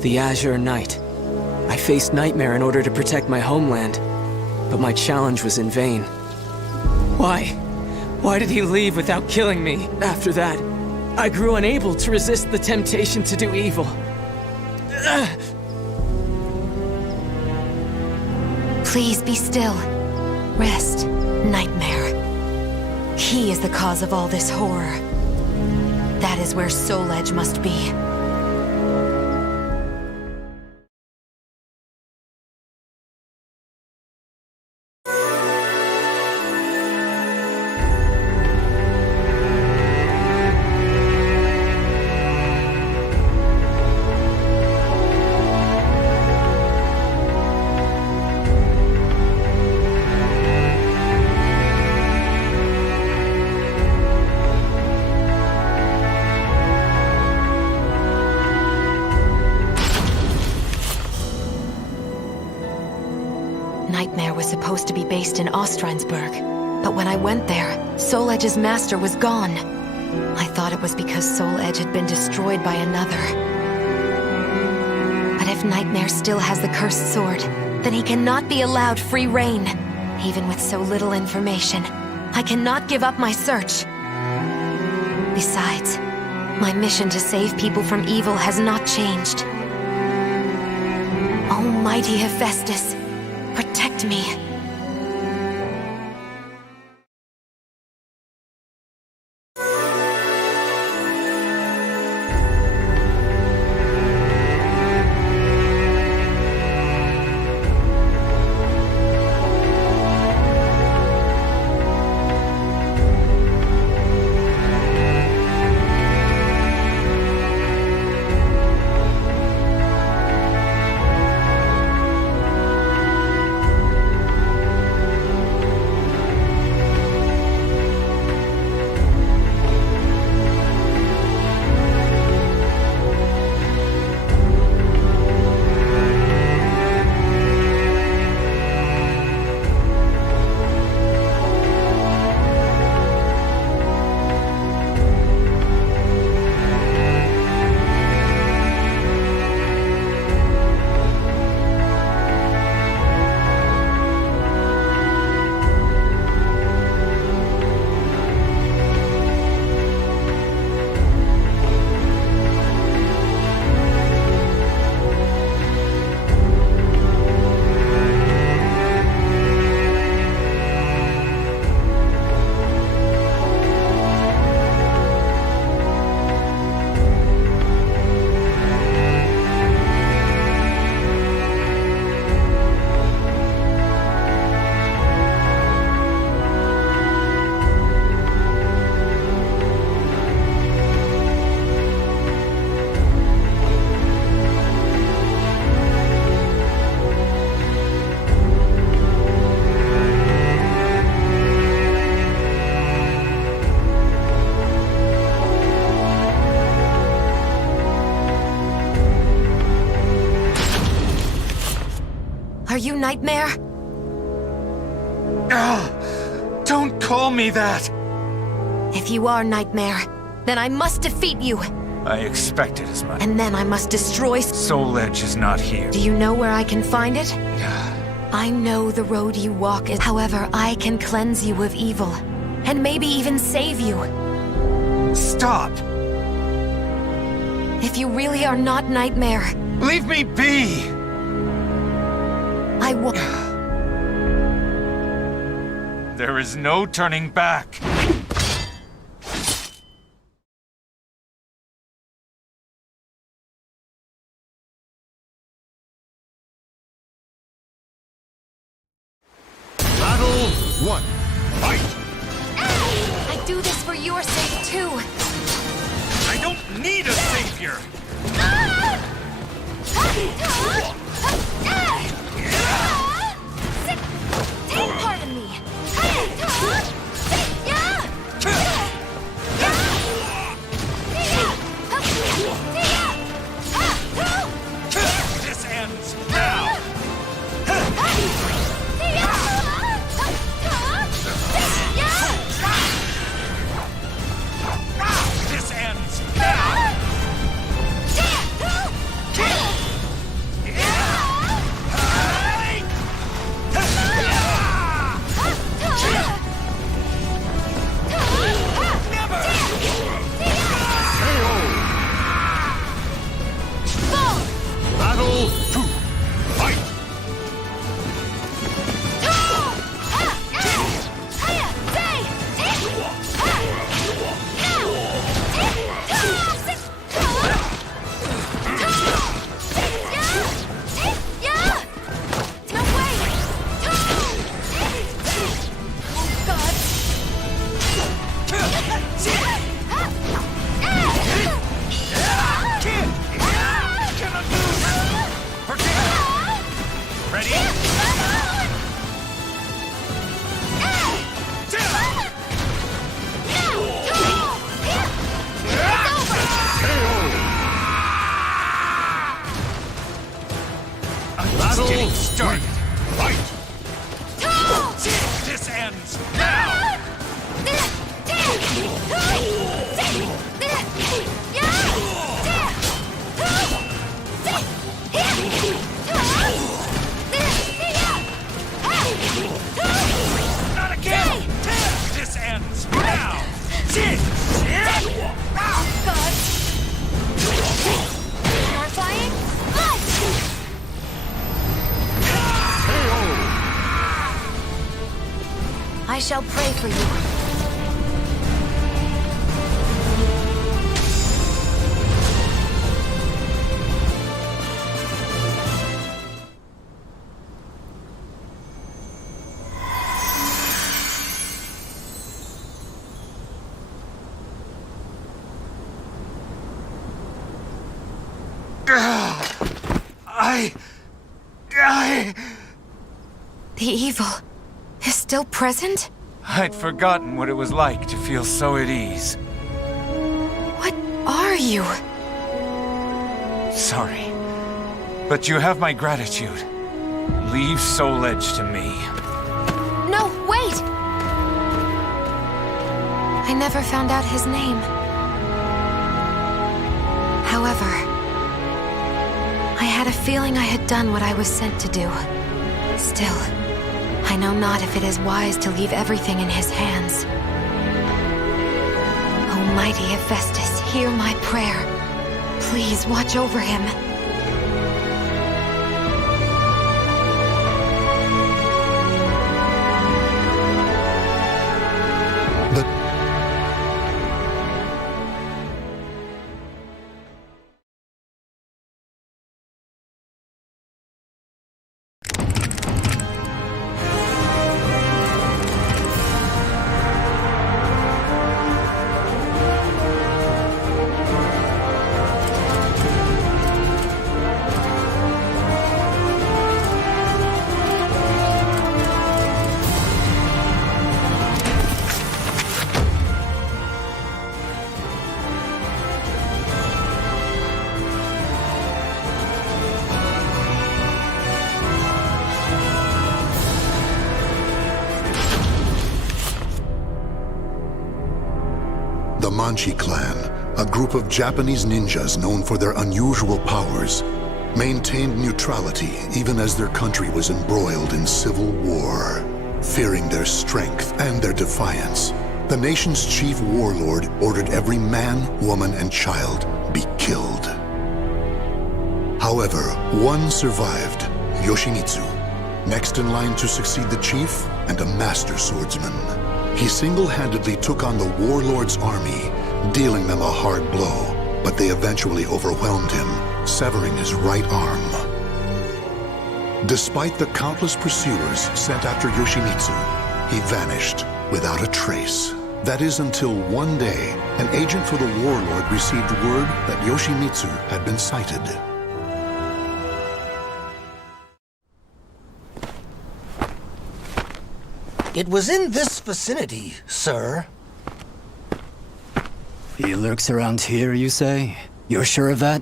the Azure Knight. I faced Nightmare in order to protect my homeland, but my challenge was in vain. Why? Why did he leave without killing me? After that, I grew unable to resist the temptation to do evil. Please be still. Rest, Nightmare. He is the cause of all this horror. That is where Soul Edge must be. Nightmare was supposed to be based in Ostransburg, but when I went there, Soul Edge's master was gone. I thought it was because Soul Edge had been destroyed by another. But if Nightmare still has the cursed sword, then he cannot be allowed free reign. Even with so little information, I cannot give up my search. Besides, my mission to save people from evil has not changed. Almighty Hephaestus, protect me. Are you Nightmare? Don't call me that! If you are Nightmare, then I must defeat you. I expected as much. And then I must destroy... Soul Edge is not here. Do you know where I can find it? I know the road you walk is... However, I can cleanse you of evil. And maybe even save you. Stop! If you really are not Nightmare... Leave me be! I will... There is no turning back. Battle 1. Fight! I do this for your sake, too. I don't need a savior! Pardon me. Started. Fight! This ends now! Not again! This ends now! God! You're flying? I shall pray for you. The evil is still present? I'd forgotten what it was like to feel so at ease. What are you? Sorry, but you have my gratitude. Leave Soul Edge to me. No, wait! I never found out his name. However, I had a feeling I had done what I was sent to do. Still, I know not if it is wise to leave everything in his hands. Almighty Hephaestus, hear my prayer. Please watch over him. The Manchi clan, a group of Japanese ninjas known for their unusual powers, maintained neutrality even as their country was embroiled in civil war. Fearing their strength and their defiance, the nation's chief warlord ordered every man, woman, and child be killed. However, one survived, Yoshimitsu, next in line to succeed the chief and a master swordsman. He single-handedly took on the warlord's army, dealing them a hard blow, but they eventually overwhelmed him, severing his right arm. Despite the countless pursuers sent after Yoshimitsu, he vanished without a trace. That is until one day, an agent for the warlord received word that Yoshimitsu had been sighted. It was in this vicinity, sir. He lurks around here, you say? You're sure of that?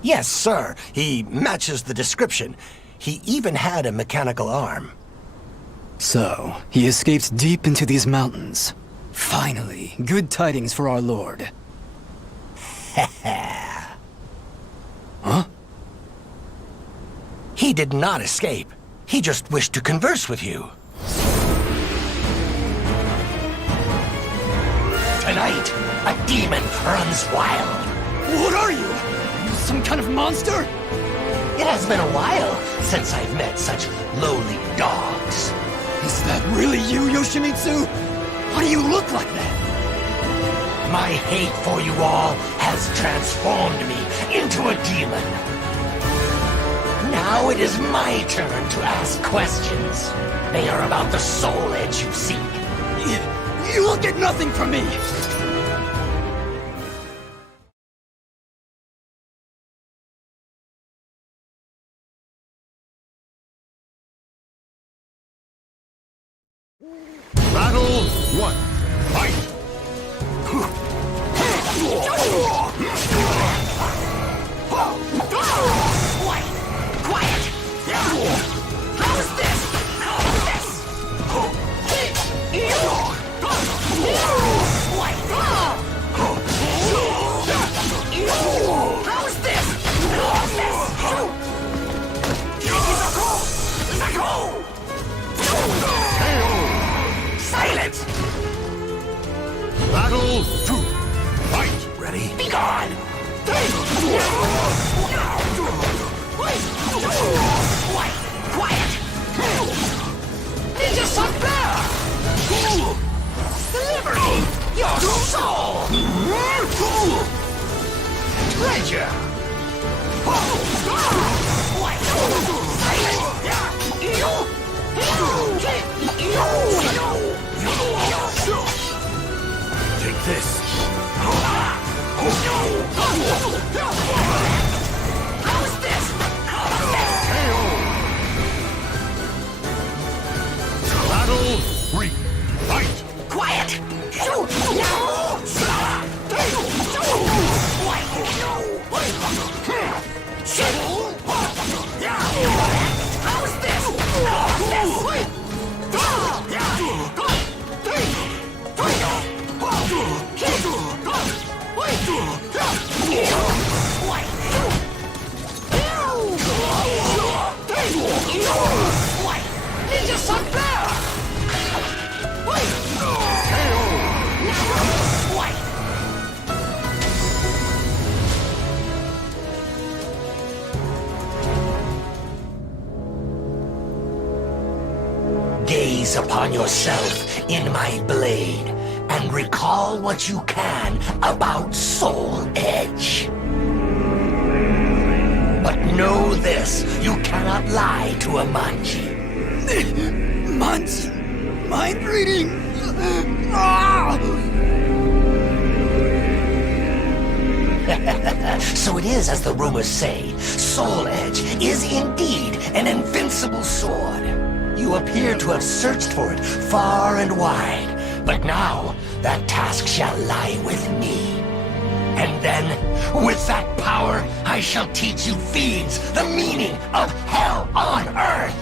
Yes, sir. He matches the description. He even had a mechanical arm. So, he escaped deep into these mountains. Finally, good tidings for our lord. Huh? He did not escape. He just wished to converse with you. Tonight, a demon runs wild. What are you? Are you some kind of monster? It has been a while since I've met such lowly dogs. Is that really you, Yoshimitsu? Why do you look like that? My hate for you all has transformed me into a demon. Now it is my turn to ask questions. They are about the soul edge you seek. You will get nothing from me! Battle 1. Fight! Quiet! How's this? How's this? Silence! Battle 2. Fight! Ready? Be gone! Quiet! Ninja Sunflower! Deliver me your soul! Treasure! Take this. How's this? Battle 3. Fight! Quiet! How's this? Ninja Sunflower! Gaze upon yourself in my blade and recall what you can about Soul Edge. But know this, you cannot lie to a Manji. Months? Mind reading? So it is as the rumors say. Soul Edge is indeed an invincible sword. You appear to have searched for it far and wide, but now that task shall lie with me. And then, with that power, I shall teach you fiends the meaning of hell on earth.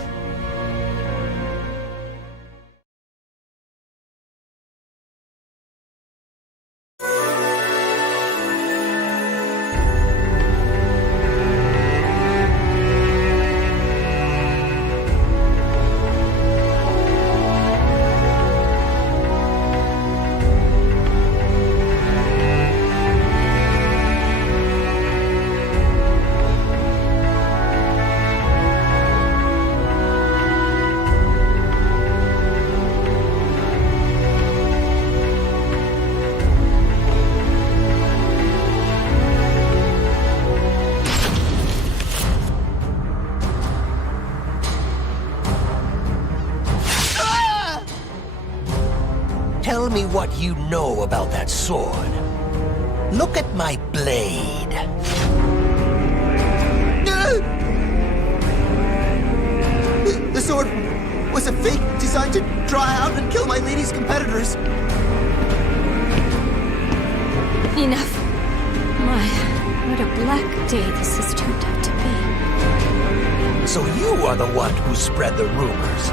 Tell me what you know about that sword. Look at my blade. The sword was a fake designed to draw out and kill my lady's competitors. Enough. My, what a black day this has turned out to be. So you are the one who spread the rumors.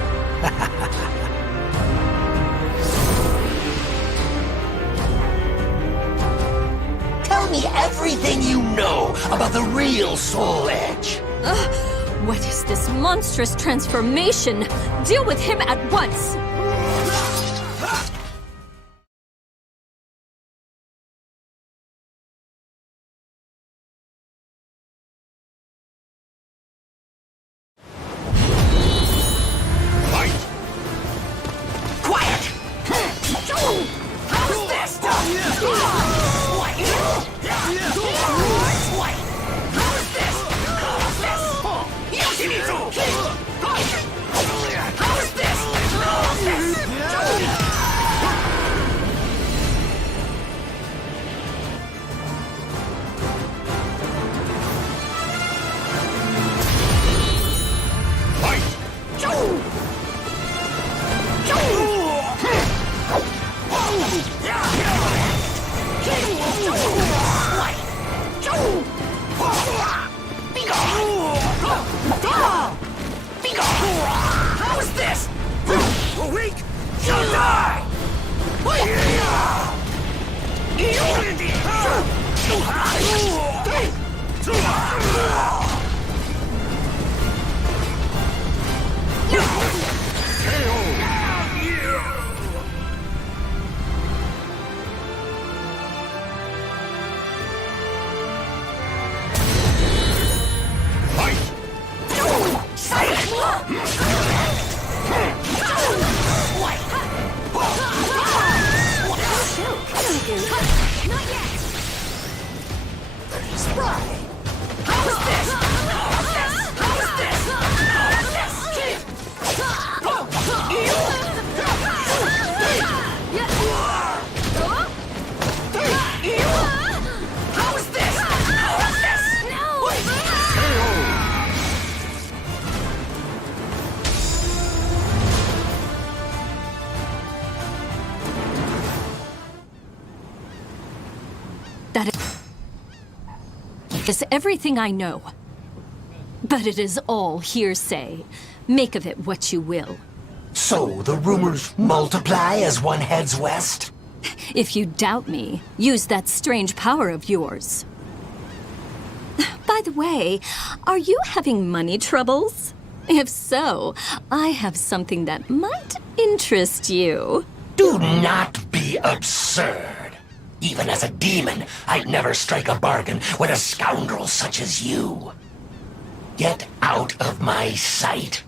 Tell me everything you know about the real Soul Edge. What is this monstrous transformation? Deal with him at once! How's this? How is this? Weak! You'll die! Is everything I know. But it is all hearsay. Make of it what you will. So the rumors multiply as one heads west? If you doubt me, use that strange power of yours. By the way, are you having money troubles? If so, I have something that might interest you. Do not be absurd. Even as a demon, I'd never strike a bargain with a scoundrel such as you. Get out of my sight.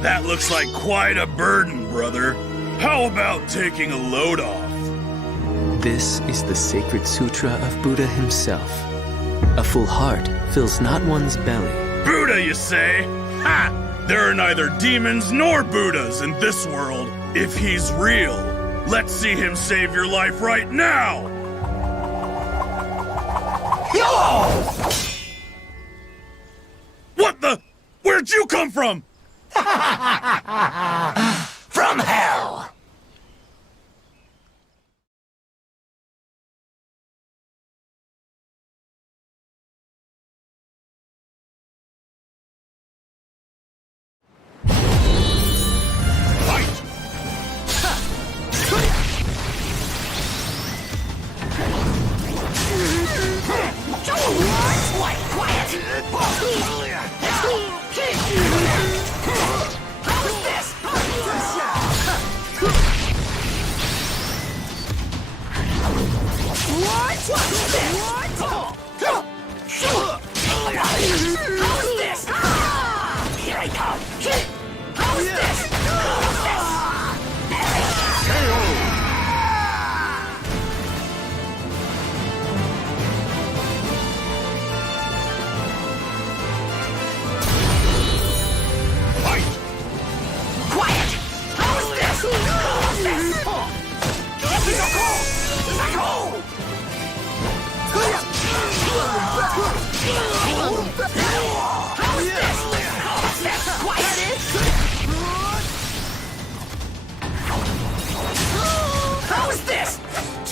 That looks like quite a burden, brother. How about taking a load off? This is the sacred sutra of Buddha himself. A full heart fills not one's belly. Buddha, you say? Ha! There are neither demons nor Buddhas in this world. If he's real, let's see him save your life right now! Yo! What the? Where'd you come from? From hell!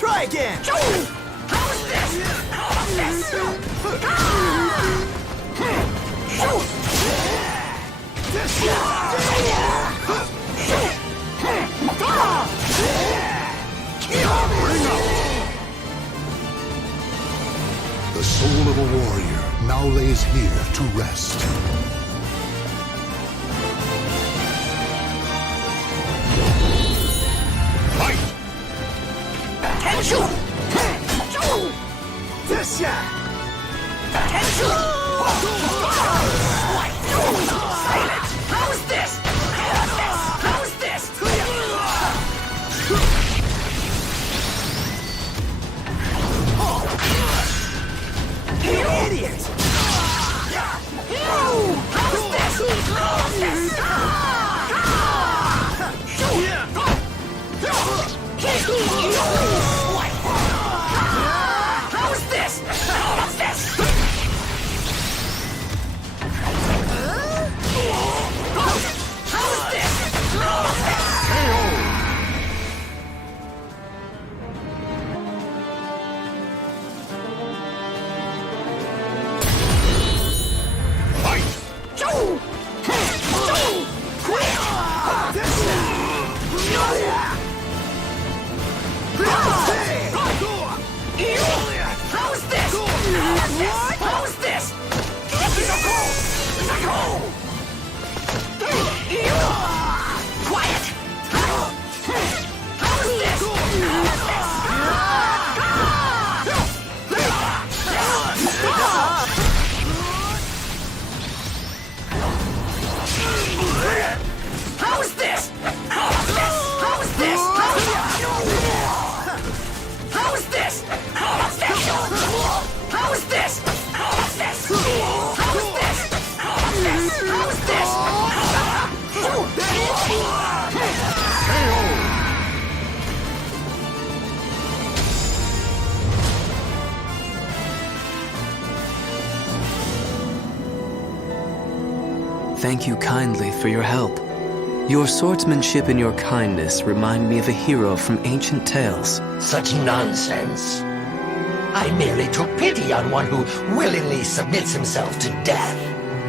Try again! How is this? The soul of a warrior now lays here to rest. Thank you kindly for your help. Your swordsmanship and your kindness remind me of a hero from ancient tales. Such nonsense. I merely took pity on one who willingly submits himself to death.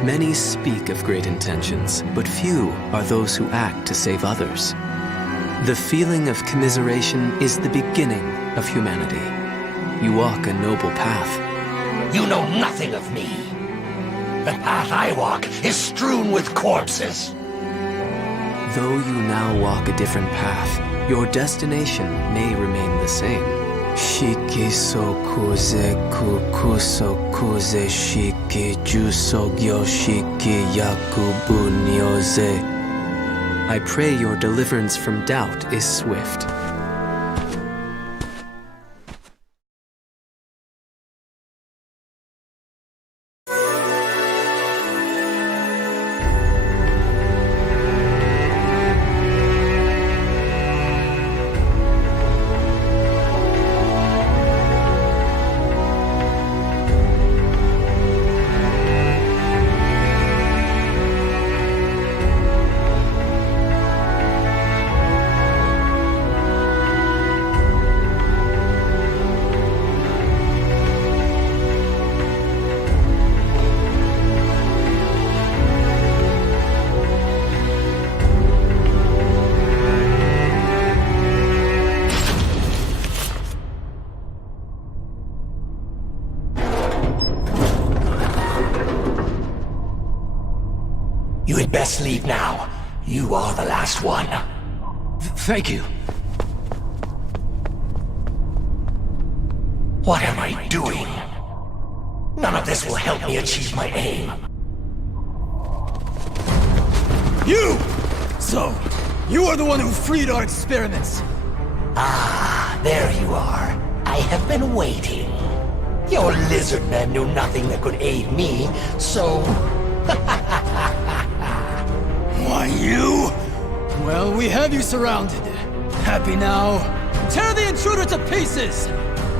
Many speak of great intentions, but few are those who act to save others. The feeling of commiseration is the beginning of humanity. You walk a noble path. You know nothing of me. The path I walk is strewn with corpses. Though you now walk a different path, your destination may remain the same. Shiki sokuze kukuso kuze shiki jusogyo shiki yakubu nyoze. I pray your deliverance from doubt is swift. You had best leave now. You are the last one. Thank you. What am I doing? None of this will help me achieve my aim. You! So, you are the one who freed our experiments. Ah, there you are. I have been waiting. Your lizard men knew nothing that could aid me, so... Why, you? Well, we have you surrounded. Happy now? Tear the intruder to pieces!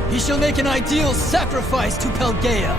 He shall make an ideal sacrifice to Pelgaea.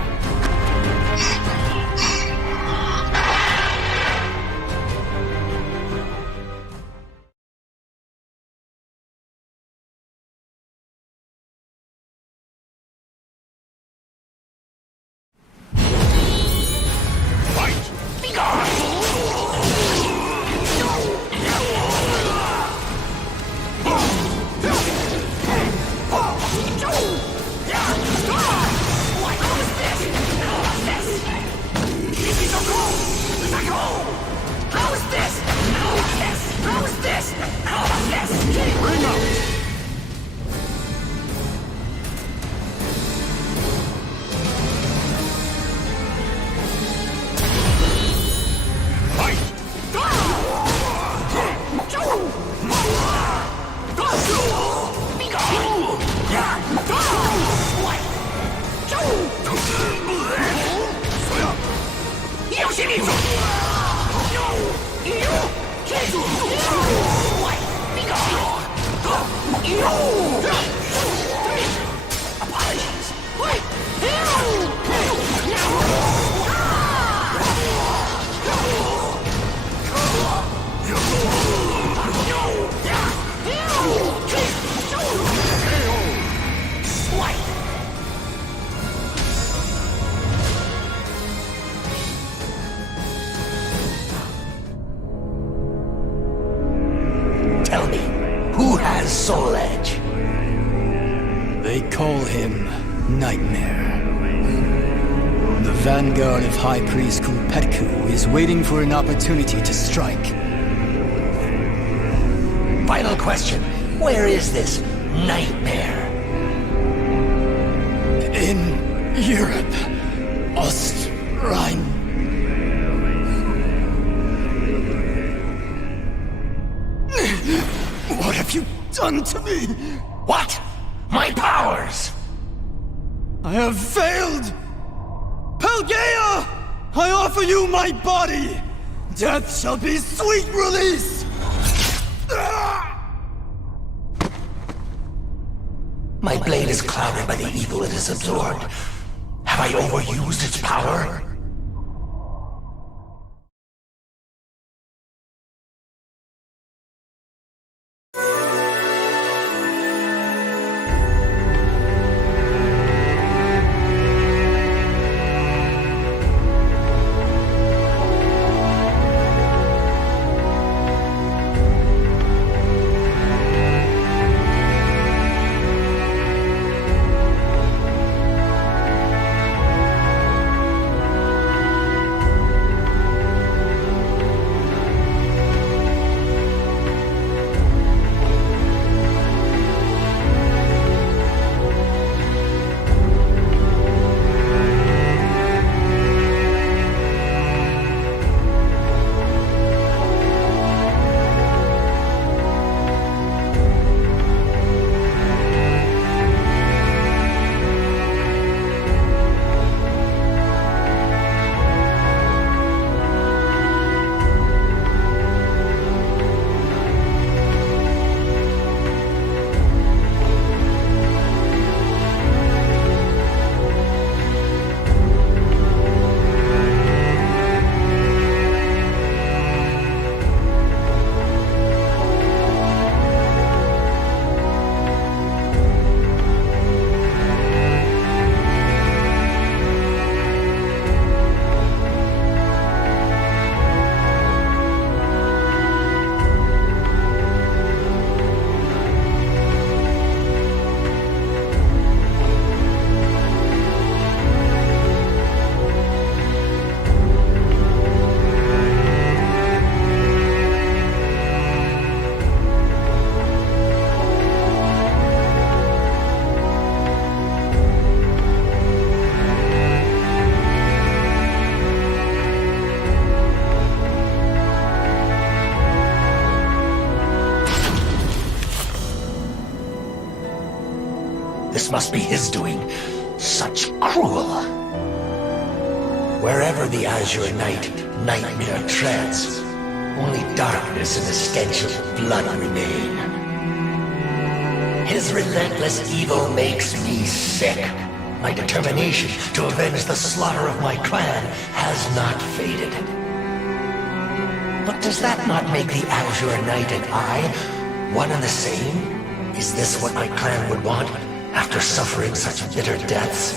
Tell me, who has Soul Edge? They call him Nightmare. The vanguard of High Priest Kumpetku is waiting for an opportunity to strike. Final question. Where is this Nightmare? In Europe. Ostrine. What have you done to me? What? My powers! I have failed! Pelgaea! I offer you my body! Death shall be sweet release! My blade is clouded by the evil it has absorbed. Have I overused its power? This must be his doing. Such cruel. Wherever the Azure Knight, Nightmare treads, only darkness and the stench of blood remain. His relentless evil makes me sick. My determination to avenge the slaughter of my clan has not faded. But does that not make the Azure Knight and I one and the same? Is this what my clan would want after suffering such bitter deaths?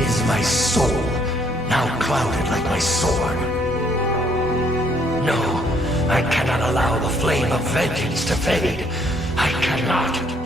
Is my soul now clouded like my sword? No, I cannot allow the flame of vengeance to fade. I cannot.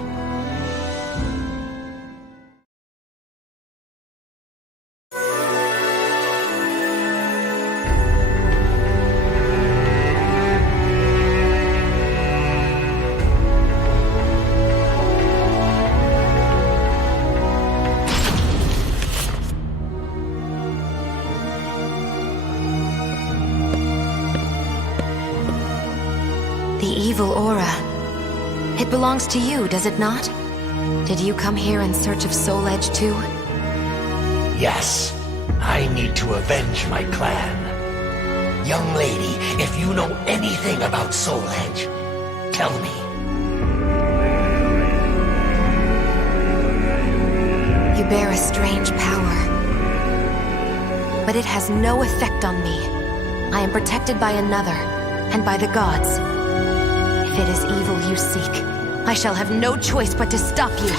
The evil aura. It belongs to you, does it not? Did you come here in search of Soul Edge too? Yes, I need to avenge my clan. Young lady, if you know anything about Soul Edge, tell me. You bear a strange power. But it has no effect on me. I am protected by another, and by the gods. If it is evil you seek, I shall have no choice but to stop you.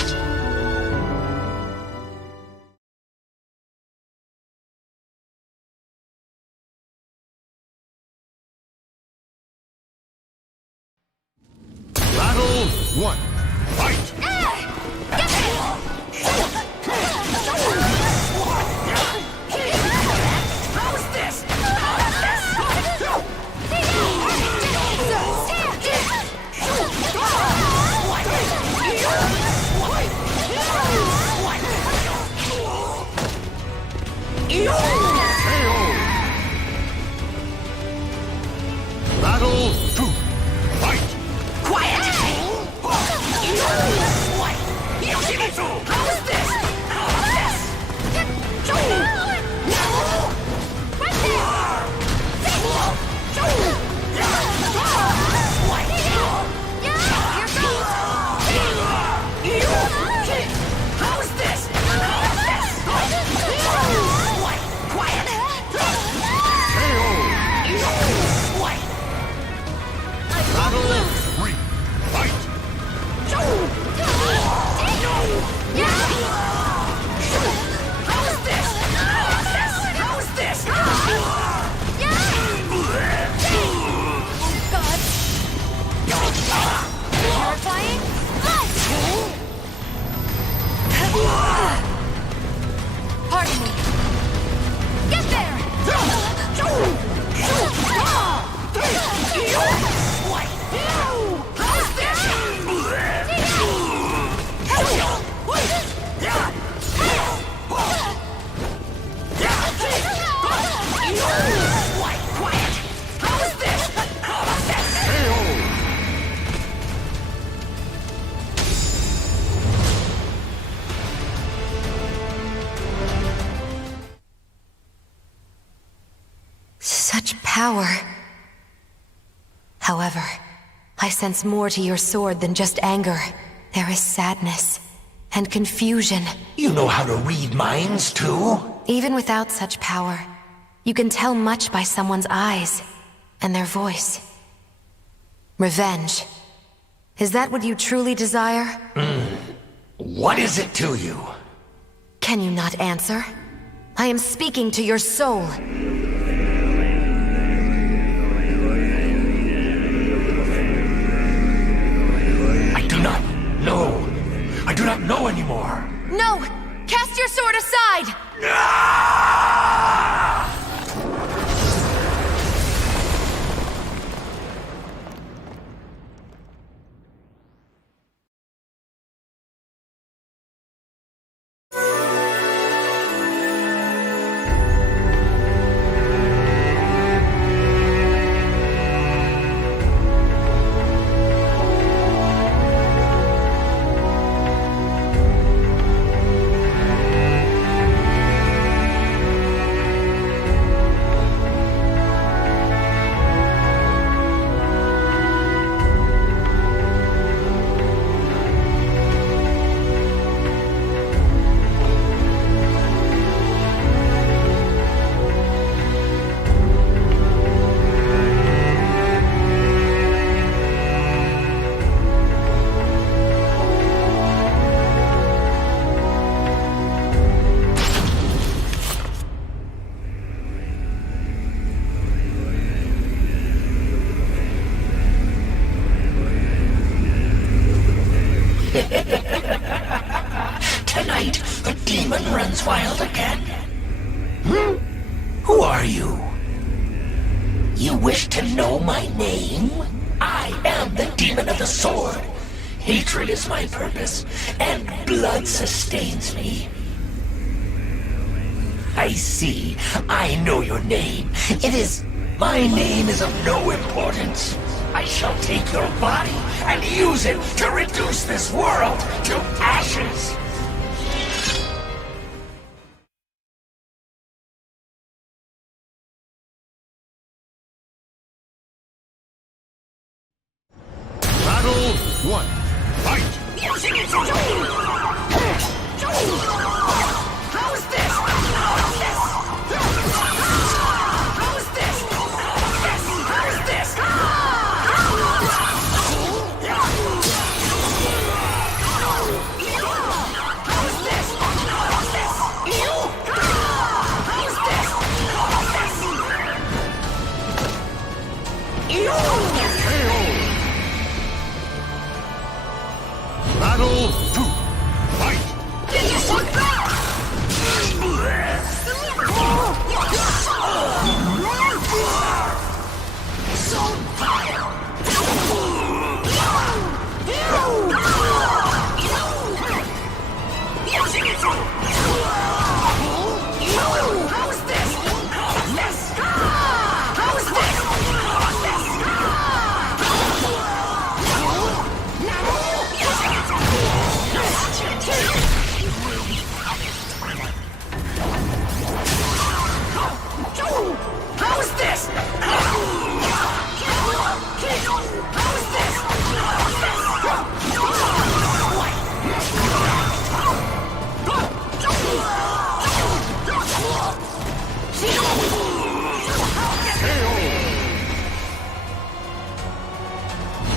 Battle 1. Fight! Battle 2. Fight! Quiet! How is this? Pardon me. Get there! Such power. However, I sense more to your sword than just anger. There is sadness and confusion. You know how to read minds, too? Even without such power, you can tell much by someone's eyes and their voice. Revenge. Is that what you truly desire? What is it to you? Can you not answer? I am speaking to your soul. I do not know anymore. No! Cast your sword aside! tonight, the demon runs wild again? Who are you? You wish to know my name? I am the demon of the sword. Hatred is my purpose, and blood sustains me. I see. I know your name. My name is of no importance. I shall take your body and use it to reduce this world to ashes. Battle 1. Fight! How's this? Battle 2. Fight!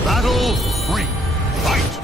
Battle 3. Fight!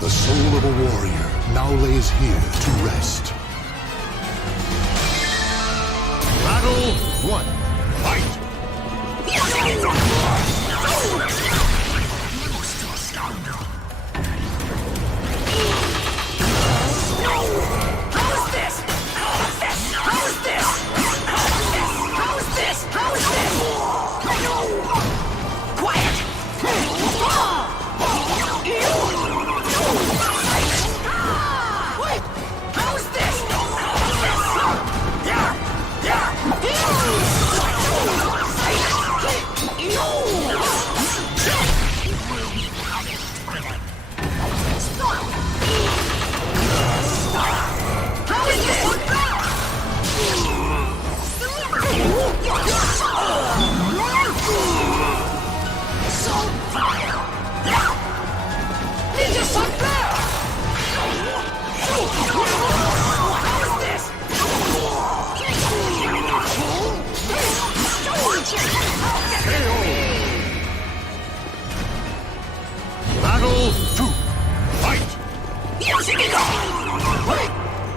The soul of a warrior now lays here to rest. Battle 1. Fight! Battle 2. Fight!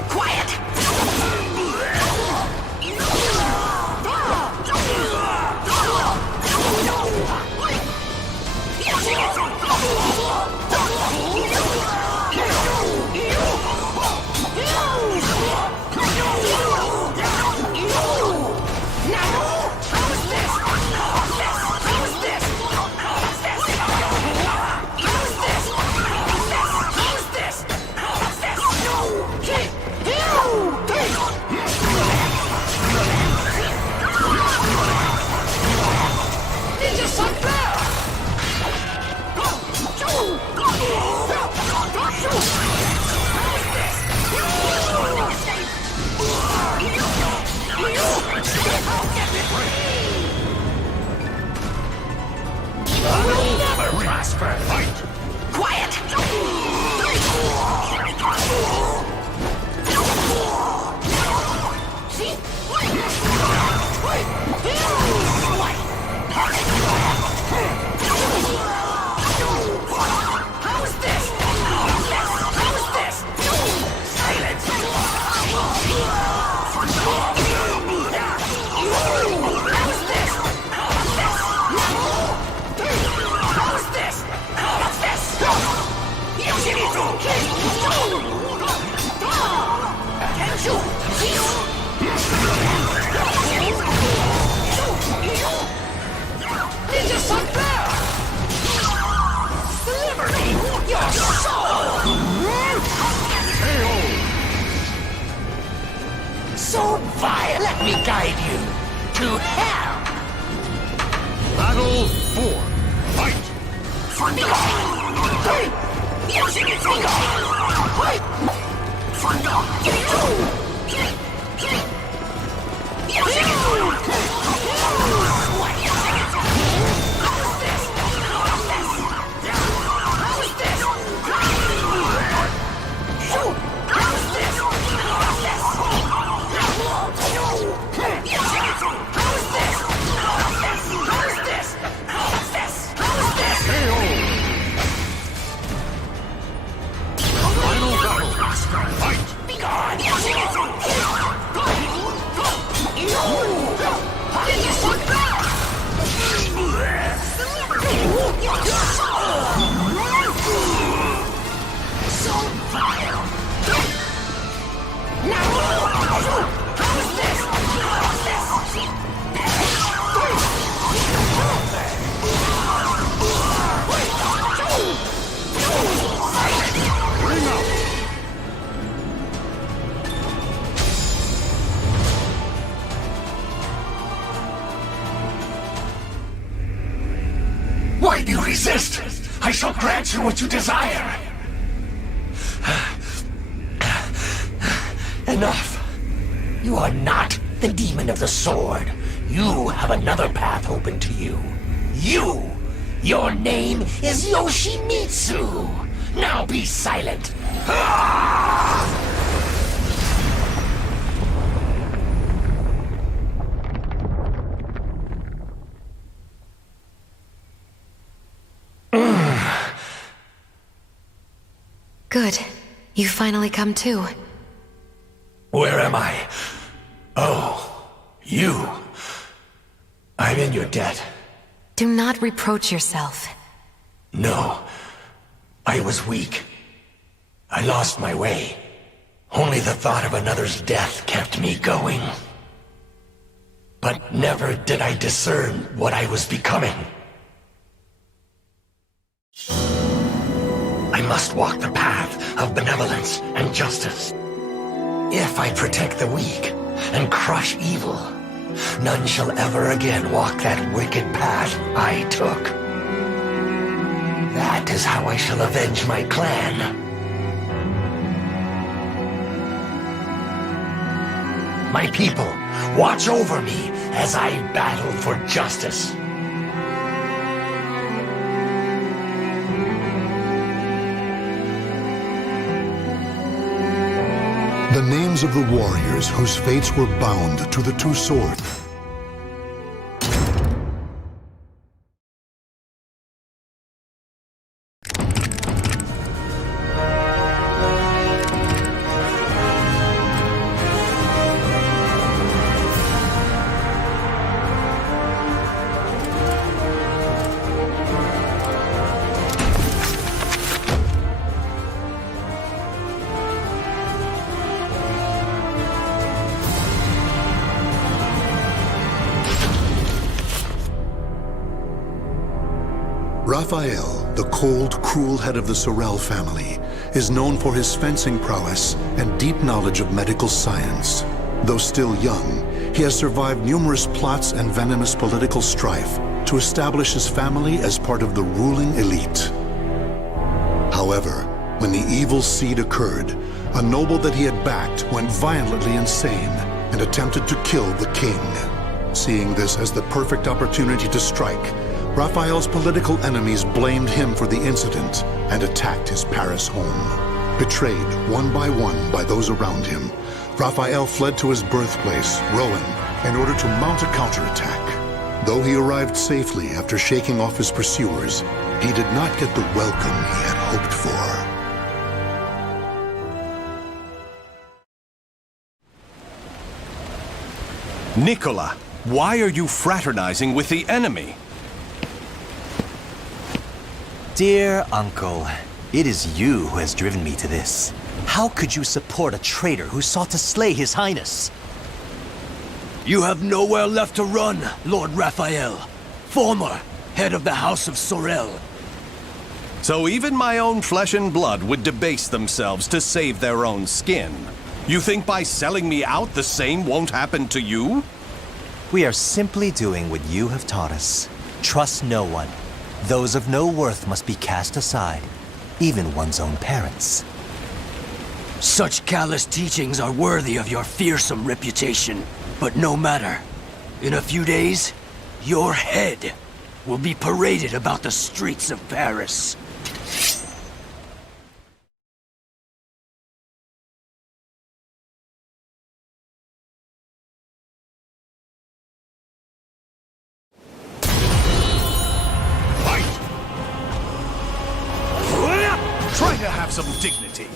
Quiet! prosper. Fight! Quiet! How is this? How is this? Silence! How is this? How is this? Ninja Sunflower! Deliver me your soul! So vile, let me guide you to hell! Battle 4. Fight! Why do you resist? I shall grant you what you desire. Enough. You are not the demon of the sword. You have another path open to you. Your name is Yoshimitsu. Now be silent. Good. You finally come to. Where am I? Oh, you. I'm in your debt. Do not reproach yourself. No. I was weak. I lost my way. Only the thought of another's death kept me going. But never did I discern what I was becoming. I must walk the path of benevolence and justice. If I protect the weak and crush evil, none shall ever again walk that wicked path I took. That is how I shall avenge my clan. My people, watch over me as I battle for justice. The names of the warriors whose fates were bound to the two swords. Raphael, the cold, cruel head of the Sorel family, is known for his fencing prowess and deep knowledge of medical science. Though still young, he has survived numerous plots and venomous political strife to establish his family as part of the ruling elite. However, when the evil seed occurred, a noble that he had backed went violently insane and attempted to kill the king. Seeing this as the perfect opportunity to strike, Raphael's political enemies blamed him for the incident and attacked his Paris home. Betrayed one by those around him, Raphael fled to his birthplace, Rouen, in order to mount a counterattack. Though he arrived safely after shaking off his pursuers, he did not get the welcome he had hoped for. Nicola, why are you fraternizing with the enemy? Dear Uncle, it is you who has driven me to this. How could you support a traitor who sought to slay His Highness? You have nowhere left to run, Lord Raphael, former head of the House of Sorel. So even my own flesh and blood would debase themselves to save their own skin. You think by selling me out the same won't happen to you? We are simply doing what you have taught us. Trust no one. Those of no worth must be cast aside, even one's own parents. Such callous teachings are worthy of your fearsome reputation. But no matter. In a few days, your head will be paraded about the streets of Paris. Try to have some dignity.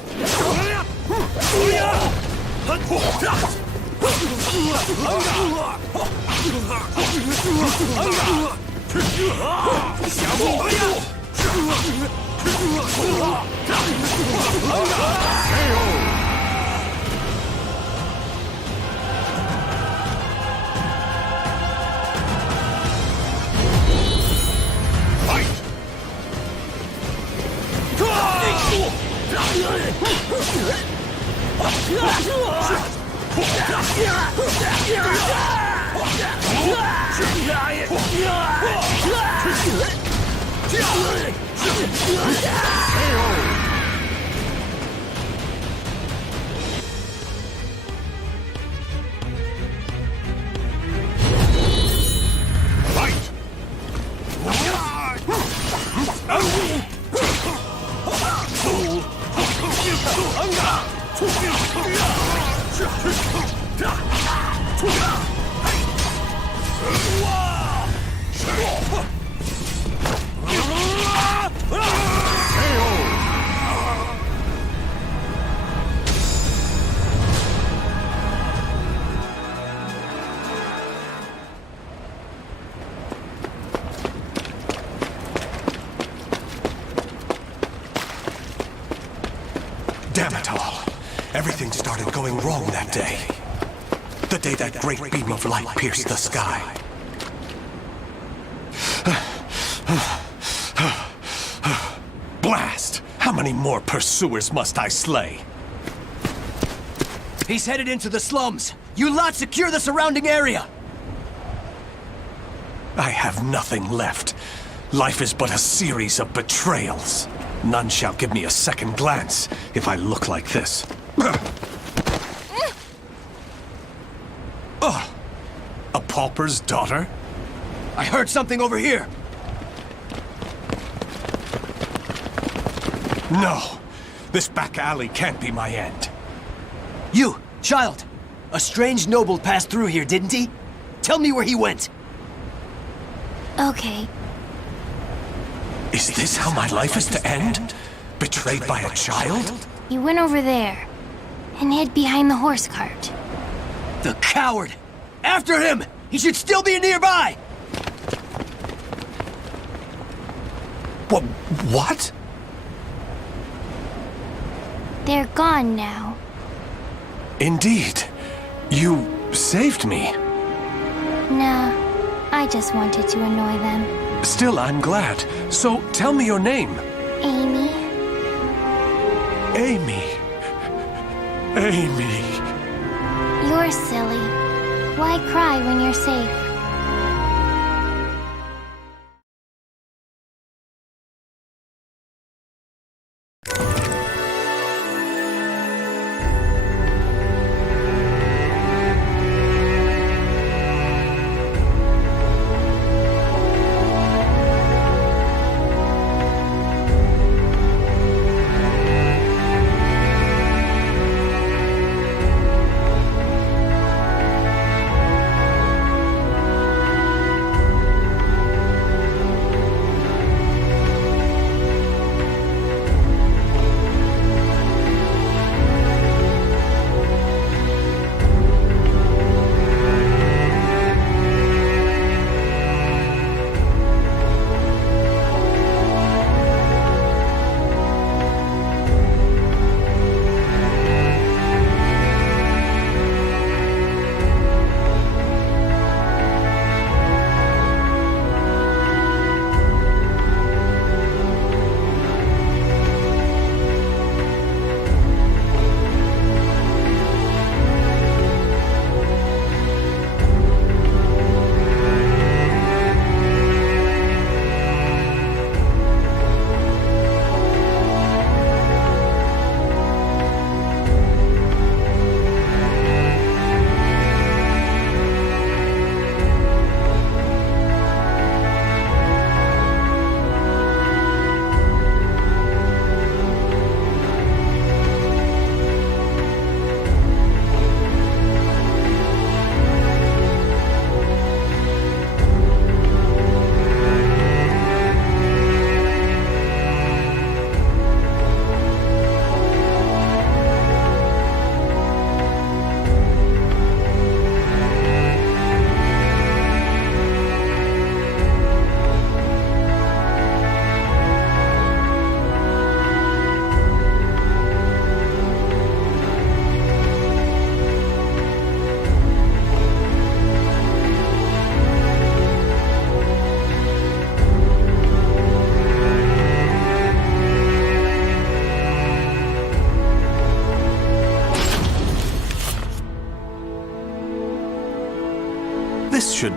Damn it all. Everything started going wrong that day. The day that great beam of light pierced the sky. Blast! How many more pursuers must I slay? He's headed into the slums. You lot secure the surrounding area. I have nothing left. Life is but a series of betrayals. None shall give me a second glance if I look like this. A pauper's daughter? I heard something over here. No! This back alley can't be my end. You, child! A strange noble passed through here, didn't he? Tell me where he went. Okay. Is this how my life is to end? Betrayed by a child? He went over there and hid behind the horse cart. The coward! After him! He should still be nearby! What? They're gone now. Indeed. You saved me. Nah, I just wanted to annoy them. Still, I'm glad. So, tell me your name. Amy. Amy. Amy. You're silly. Why cry when you're safe?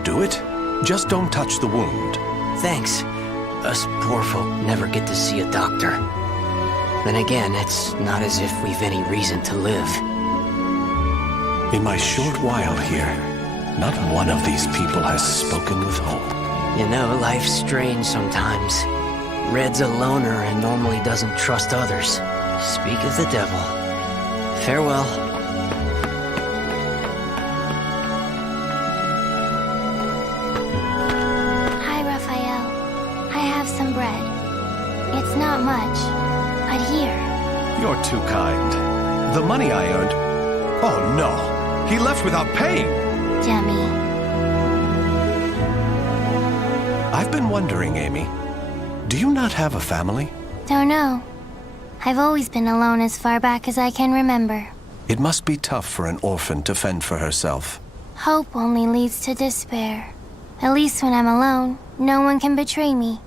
should do it. Just don't touch the wound. Thanks. Us poor folk never get to see a doctor. Then again, it's not as if we've any reason to live. In my short while here, not one of these people has spoken with hope. You know, life's strange sometimes. Red's a loner and normally doesn't trust others. Speak of the devil. Farewell. Hi, Raphael. I have some bread. It's not much, but here. You're too kind. The money I earned... Oh no! He left without paying! Dummy. I've been wondering, Amy. Do you not have a family? Don't know. I've always been alone as far back as I can remember. It must be tough for an orphan to fend for herself. Hope only leads to despair. At least when I'm alone, no one can betray me.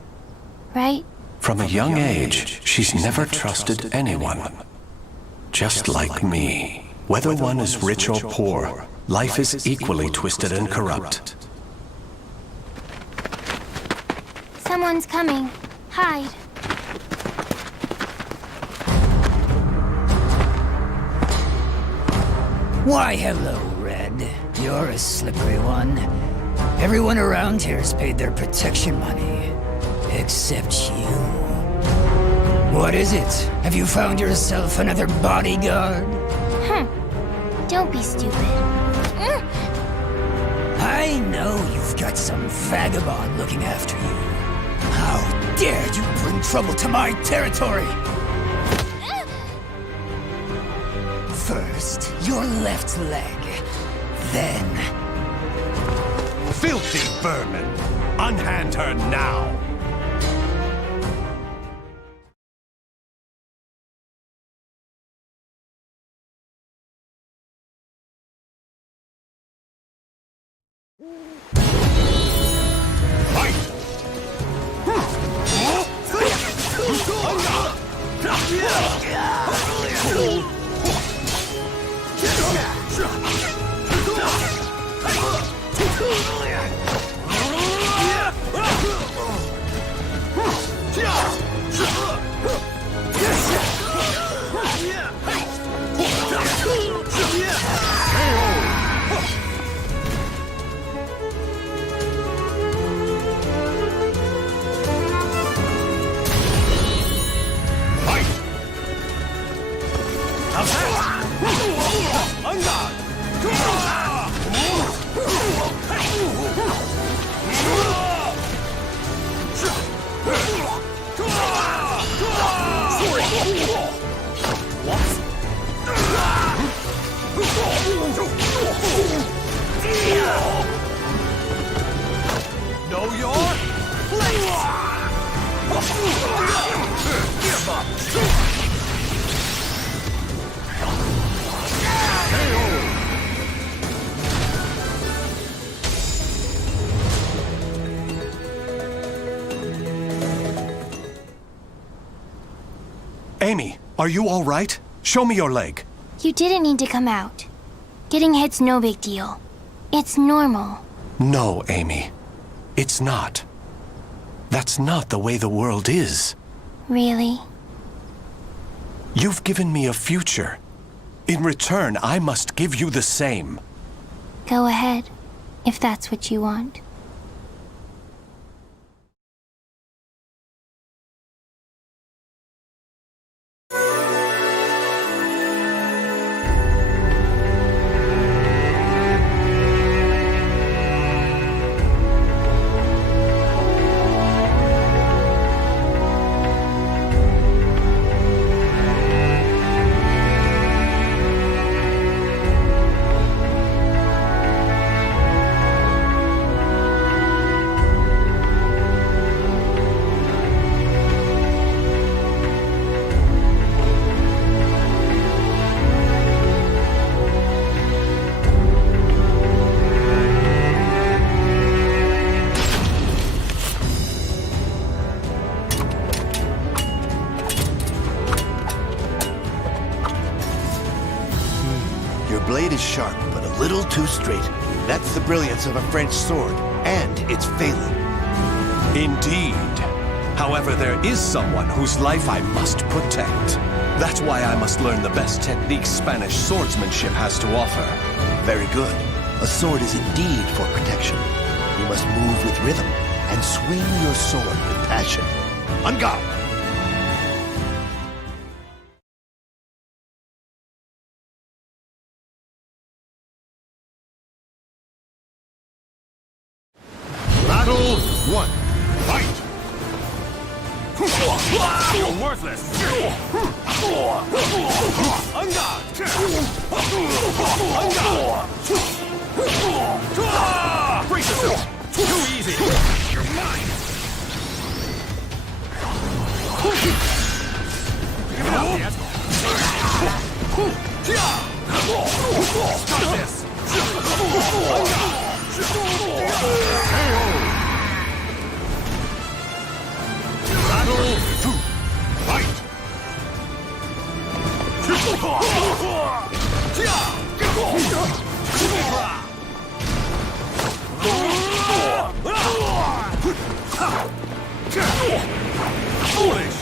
Right? From a young age, she's never trusted anyone. Just like me. Whether one is rich or poor, life is equally twisted and corrupt. Someone's coming. Hide. Why, hello, Red. You're a slippery one. Everyone around here's paid their protection money. Except you. What is it? Have you found yourself another bodyguard? Don't be stupid. I know you've got some vagabond looking after you. How dare you bring trouble to my territory? First, your left leg. Then... Filthy vermin! Unhand her now! Know your place! Amy, are you all right? Show me your leg. You didn't need to come out. Getting hit's no big deal. It's normal. No, Amy. It's not. That's not the way the world is. Really? You've given me a future. In return, I must give you the same. Go ahead, if that's what you want. Your blade is sharp, but a little too straight. That's the brilliance of a French sword, and it's failing. Indeed. However, there is someone whose life I must protect. That's why I must learn the best techniques Spanish swordsmanship has to offer. Very good. A sword is indeed for protection. You must move with rhythm and swing your sword with passion. On guard! Battle 1. Fight! You're worthless! On guard! Brace yourself! Too easy! You're mine! Stop this! Battle 2. Fight! Foolish!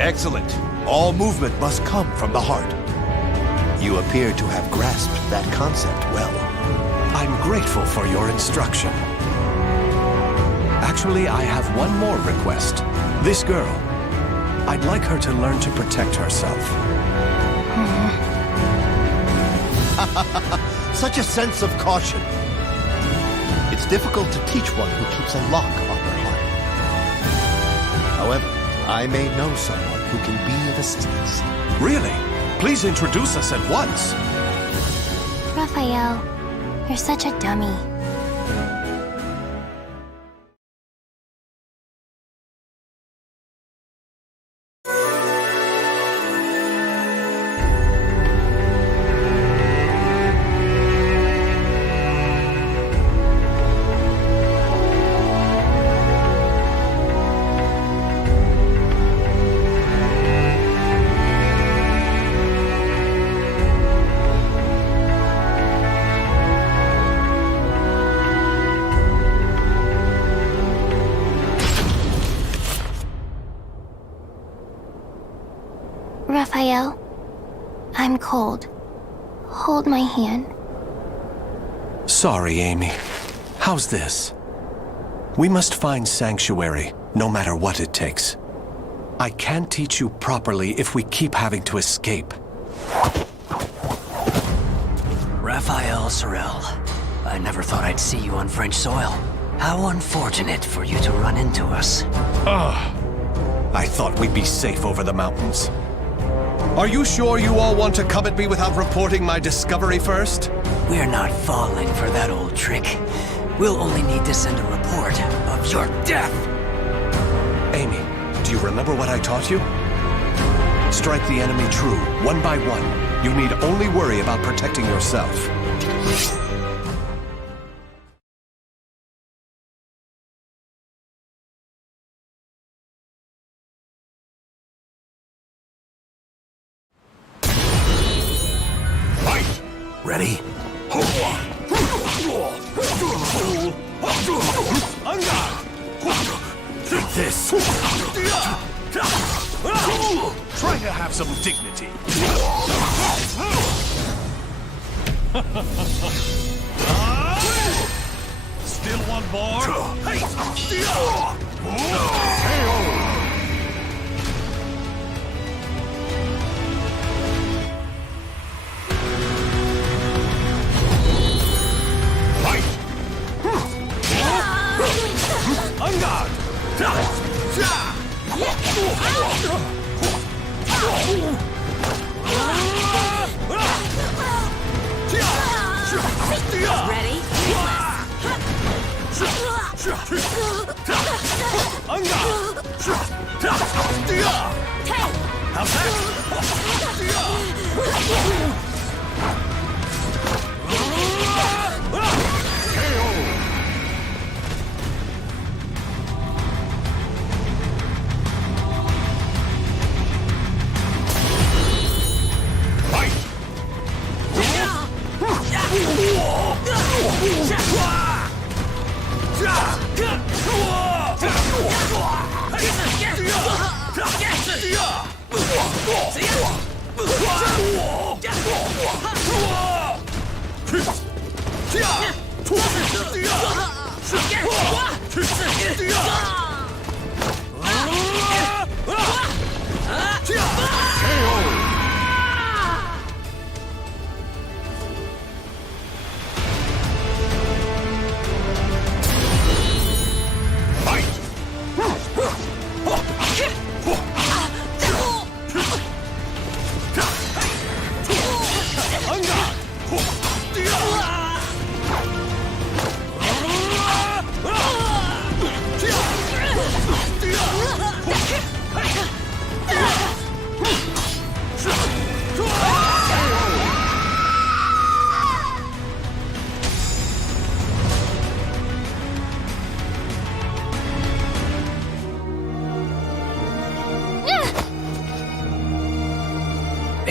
Excellent. All movement must come from the heart. You appear to have grasped that concept well. I'm grateful for your instruction. Actually, I have one more request. This girl, I'd like her to learn to protect herself. Such a sense of caution. It's difficult to teach one who keeps a lock on her heart. However, I may know someone who can be of assistance. Really? Please introduce us at once. Raphael, you're such a dummy. Raphael, I'm cold. Hold my hand. Sorry, Amy. How's this? We must find sanctuary, no matter what it takes. I can't teach you properly if we keep having to escape. Raphael Sorel, I never thought I'd see you on French soil. How unfortunate for you to run into us. I thought we'd be safe over the mountains. Are you sure you all want to come at me without reporting my discovery first? We're not falling for that old trick. We'll only need to send a report of your death. Amy, do you remember what I taught you? Strike the enemy true, one by one. You need only worry about protecting yourself. Ready? Take this! Try to have some dignity. Still one more? On guard! Ready? On guard! How's that?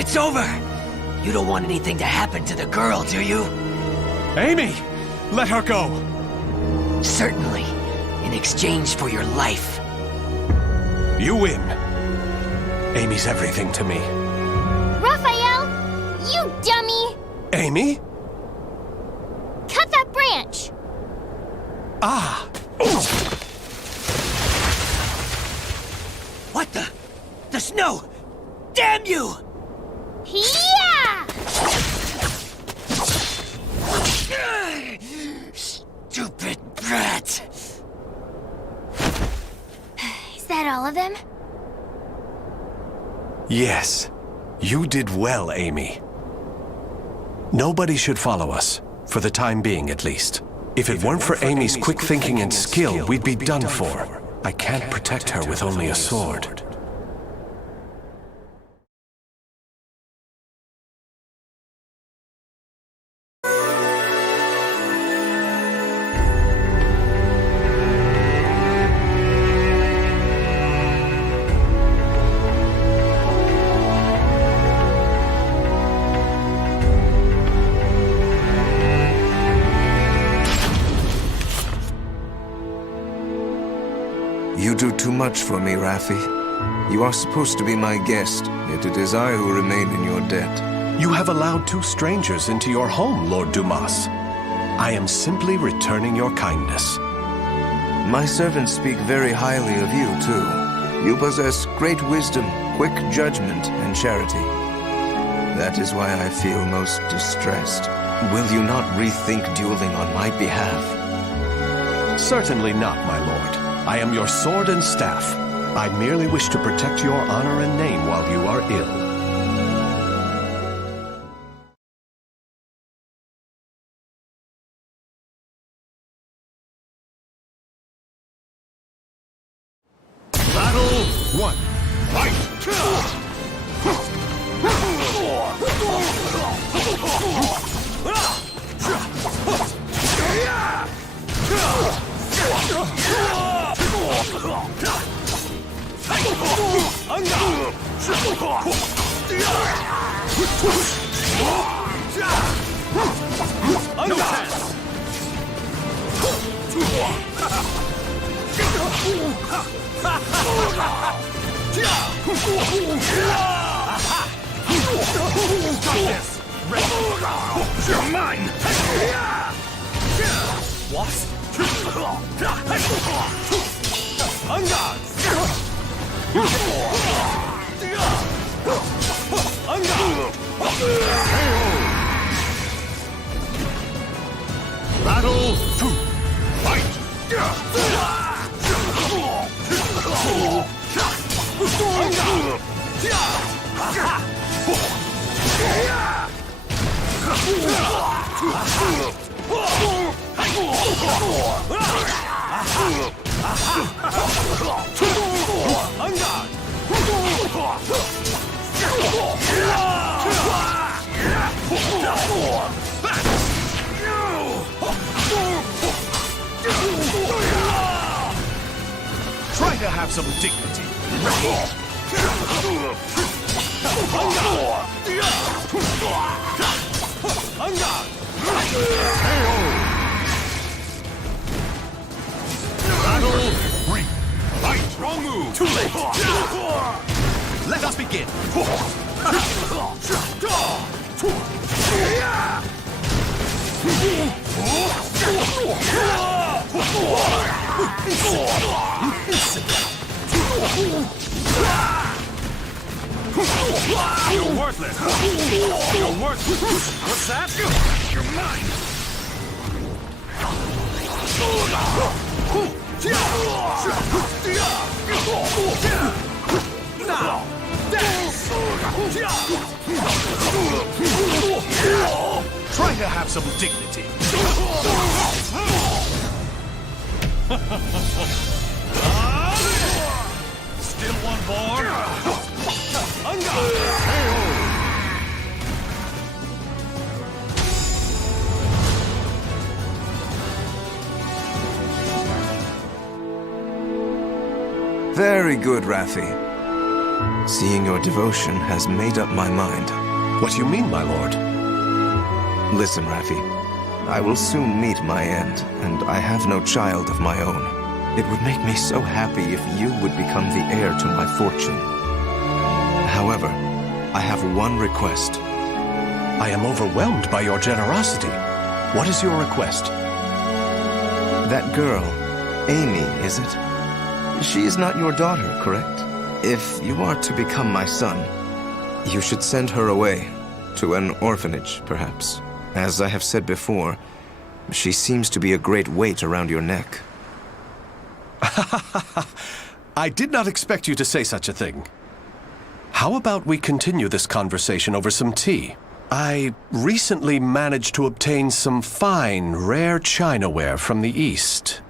It's over! You don't want anything to happen to the girl, do you? Amy! Let her go! Certainly. In exchange for your life. You win. Amy's everything to me. Raphael! You dummy! Amy? Cut that branch! Ah! What the? The snow! Damn you! Yeah! Stupid brat! Is that all of them? Yes. You did well, Amy. Nobody should follow us, for the time being at least. If it weren't for Amy's quick thinking and skill, we'd be done for. I can't protect her with only a sword. You do too much for me, Raffi. You are supposed to be my guest, yet it is I who remain in your debt. You have allowed two strangers into your home, Lord Dumas. I am simply returning your kindness. My servants speak very highly of you, too. You possess great wisdom, quick judgment, and charity. That is why I feel most distressed. Will you not rethink dueling on my behalf? Certainly not, my lord. I am your sword and staff. I merely wish to protect your honor and name while you are ill. Battle 1. Fight! No chance! You're mine! What? Battle 2. Fight! have some dignity. Battle 3. Fight! Wrong move! Too late! Let us begin! You're worthless! You're worthless! What's that? You're mine! Now! Try to have some dignity. Still one more? Very good, Raffi. Seeing your devotion has made up my mind. What do you mean, my lord? Listen, Raffi. I will soon meet my end, and I have no child of my own. It would make me so happy if you would become the heir to my fortune. However, I have one request. I am overwhelmed by your generosity. What is your request? That girl, Amy, is it? She is not your daughter, correct? If you are to become my son, you should send her away, to an orphanage, perhaps. As I have said before, she seems to be a great weight around your neck. I did not expect you to say such a thing. How about we continue this conversation over some tea? I recently managed to obtain some fine, rare chinaware from the East.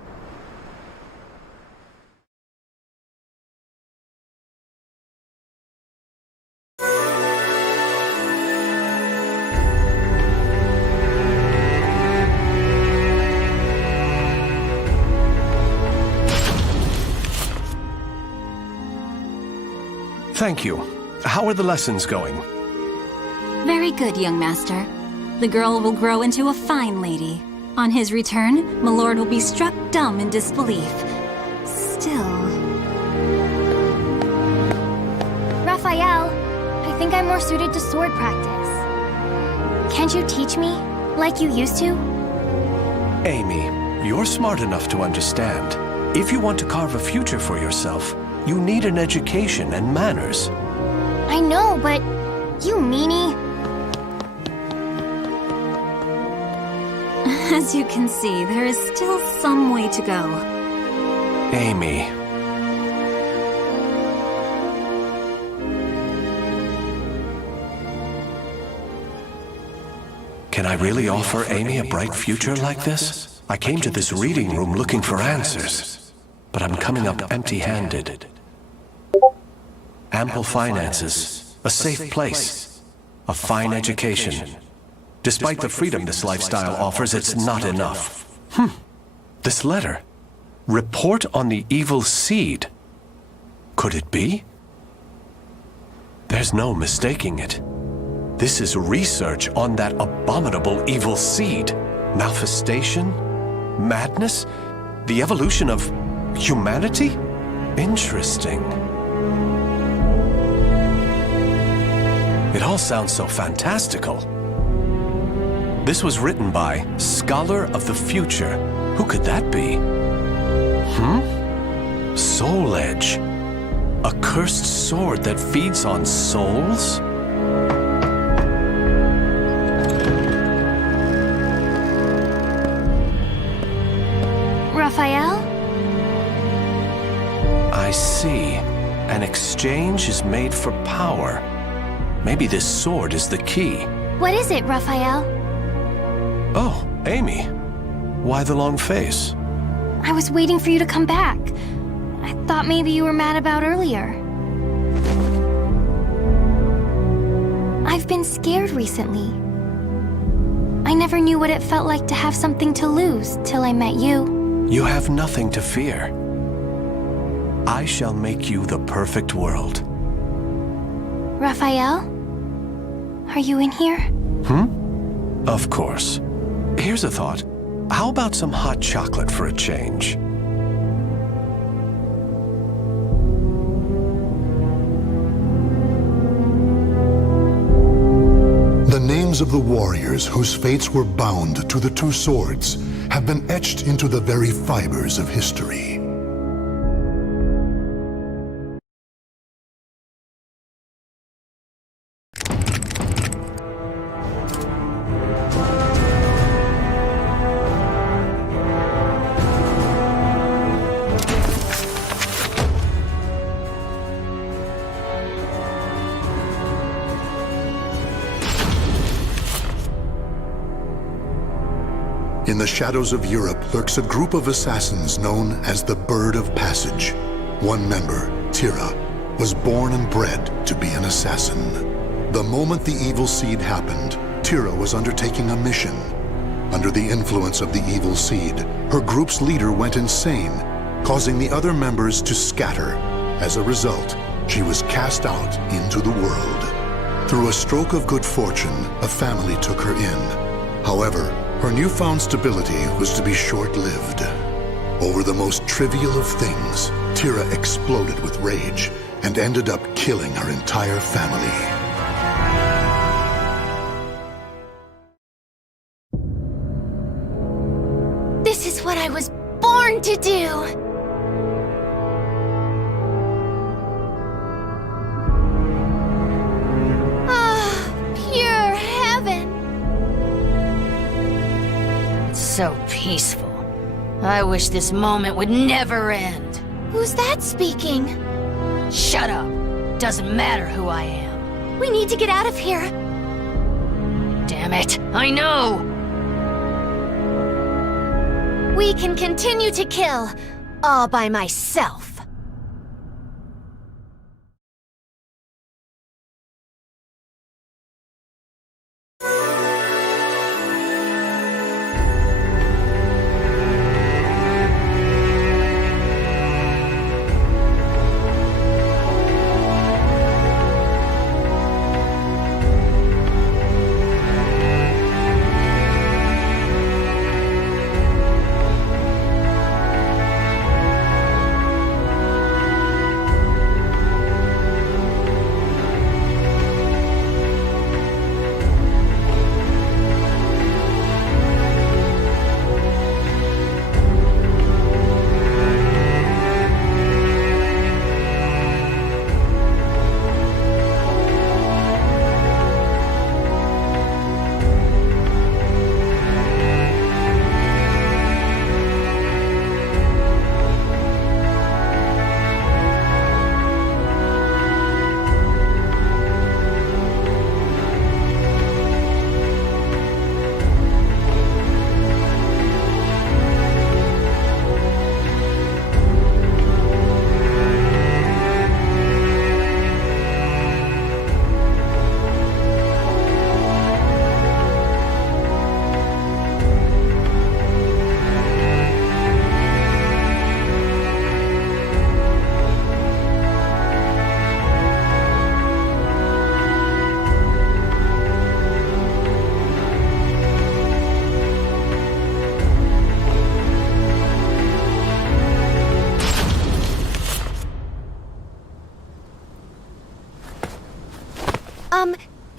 Thank you. How are the lessons going? Very good, young master. The girl will grow into a fine lady. On his return, my lord will be struck dumb in disbelief. Still... Raphael, I think I'm more suited to sword practice. Can't you teach me, like you used to? Amy, you're smart enough to understand. If you want to carve a future for yourself, you need an education and manners. I know, but you meanie. As you can see, there is still some way to go. Amy. Can I really offer Amy a bright future like this? I came to this reading room looking for answers, but I'm coming up empty-handed. Ample finances, a safe place, a fine education. Despite the freedom this lifestyle offers, it's not enough. This letter. Report on the evil seed. Could it be? There's no mistaking it. This is research on that abominable evil seed. Malfestation? Madness? The evolution of humanity? Interesting. It all sounds so fantastical. This was written by Scholar of the Future. Who could that be? Soul Edge. A cursed sword that feeds on souls? Raphael? I see. An exchange is made for power. Maybe this sword is the key. What is it, Raphael? Oh, Amy. Why the long face? I was waiting for you to come back. I thought maybe you were mad about earlier. I've been scared recently. I never knew what it felt like to have something to lose till I met you. You have nothing to fear. I shall make you the perfect world. Raphael? Are you in here? Of course. Here's a thought. How about some hot chocolate for a change? The names of the warriors whose fates were bound to the two swords have been etched into the very fibers of history. In the shadows of Europe lurks a group of assassins known as the Bird of Passage. One member, Tira, was born and bred to be an assassin. The moment the evil seed happened, Tira was undertaking a mission. Under the influence of the evil seed, her group's leader went insane, causing the other members to scatter. As a result, she was cast out into the world. Through a stroke of good fortune, a family took her in. However, her newfound stability was to be short-lived. Over the most trivial of things, Tira exploded with rage and ended up killing her entire family. This is what I was born to do! So peaceful. I wish this moment would never end. Who's that speaking? Shut up. Doesn't matter who I am. We need to get out of here. Damn it. I know! We can continue to kill, all by myself.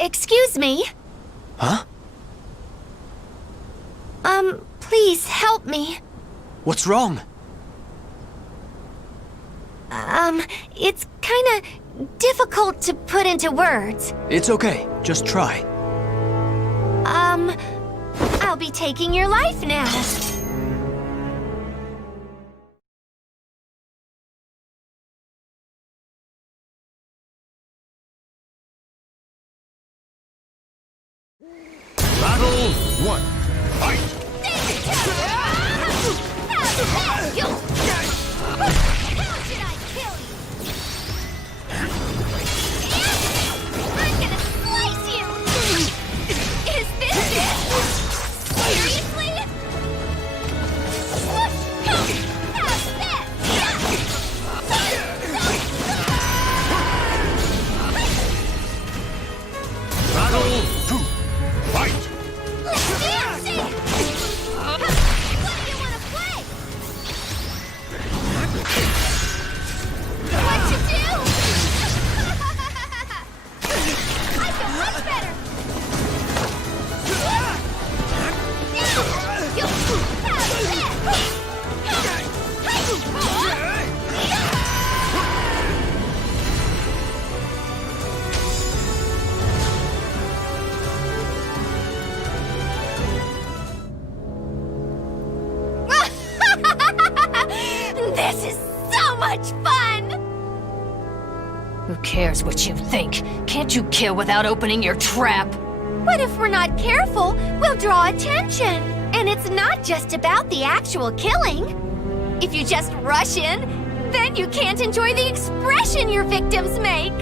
Excuse me? Huh? Please help me. What's wrong? It's kinda difficult to put into words. It's okay. Just try. I'll be taking your life now. Battle 1. Fight! I'm gonna slice you! Is this it? Seriously? This is so much fun! Who cares what you think? Can't you kill without opening your trap? But if we're not careful, we'll draw attention. And it's not just about the actual killing. If you just rush in, then you can't enjoy the expression your victims make.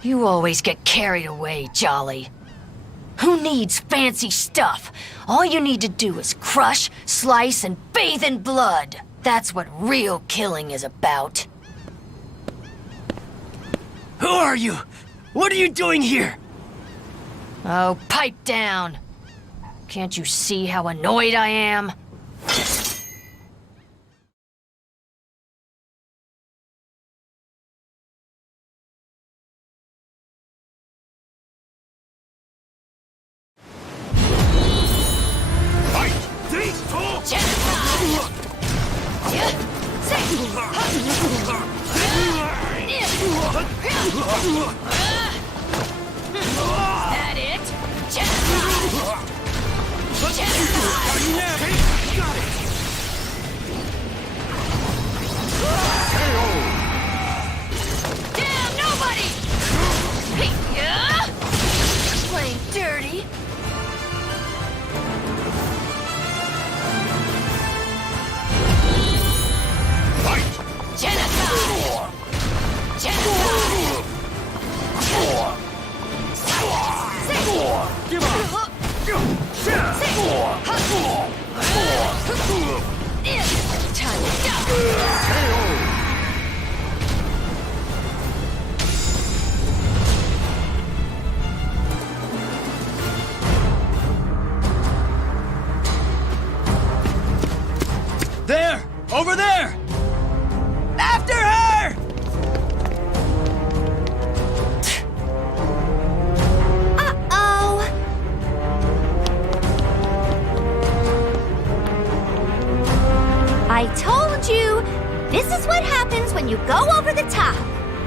You always get carried away, Jolly. Who needs fancy stuff? All you need to do is crush, slice, and bathe in blood. That's what real killing is about. Who are you? What are you doing here? Oh, pipe down. Can't you see how annoyed I am? That it? Genocide! Damn, nobody! Playing dirty. Genocide! Genocide! Give up! Time to die! There! Over there! After her! Uh-oh! I told you! This is what happens when you go over the top.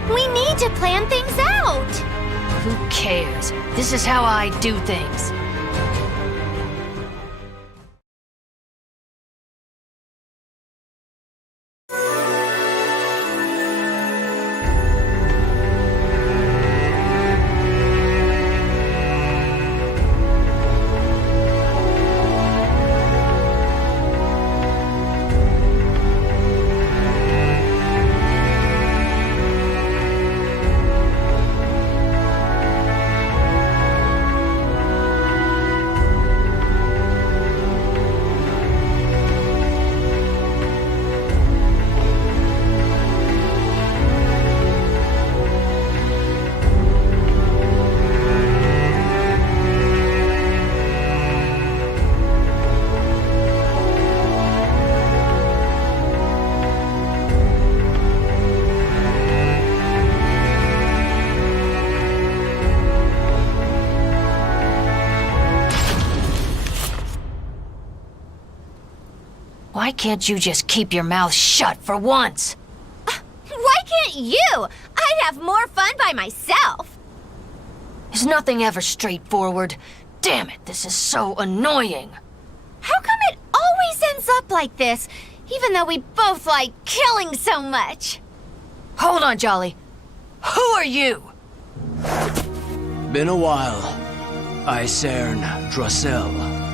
We need to plan things out. Who cares? This is how I do things. Why can't you just keep your mouth shut for once? Why can't you? I'd have more fun by myself. Is nothing ever straightforward? Damn it, this is so annoying. How come it always ends up like this, even though we both like killing so much? Hold on, Jolly. Who are you? Been a while. Icern Drossel,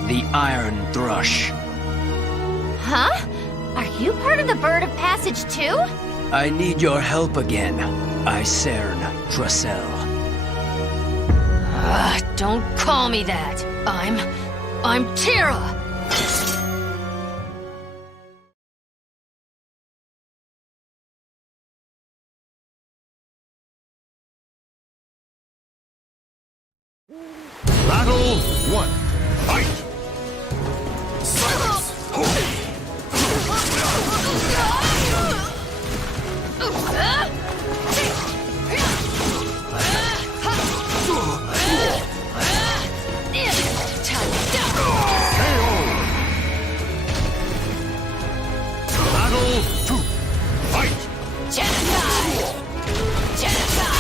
the Iron Thrush. Huh? Are you part of the Bird of Passage too? I need your help again, Icern Drossel. Don't call me that. I'm Tira. Battle 1. Fight! Silence! Battle 2. Fight! Genocide! Genocide!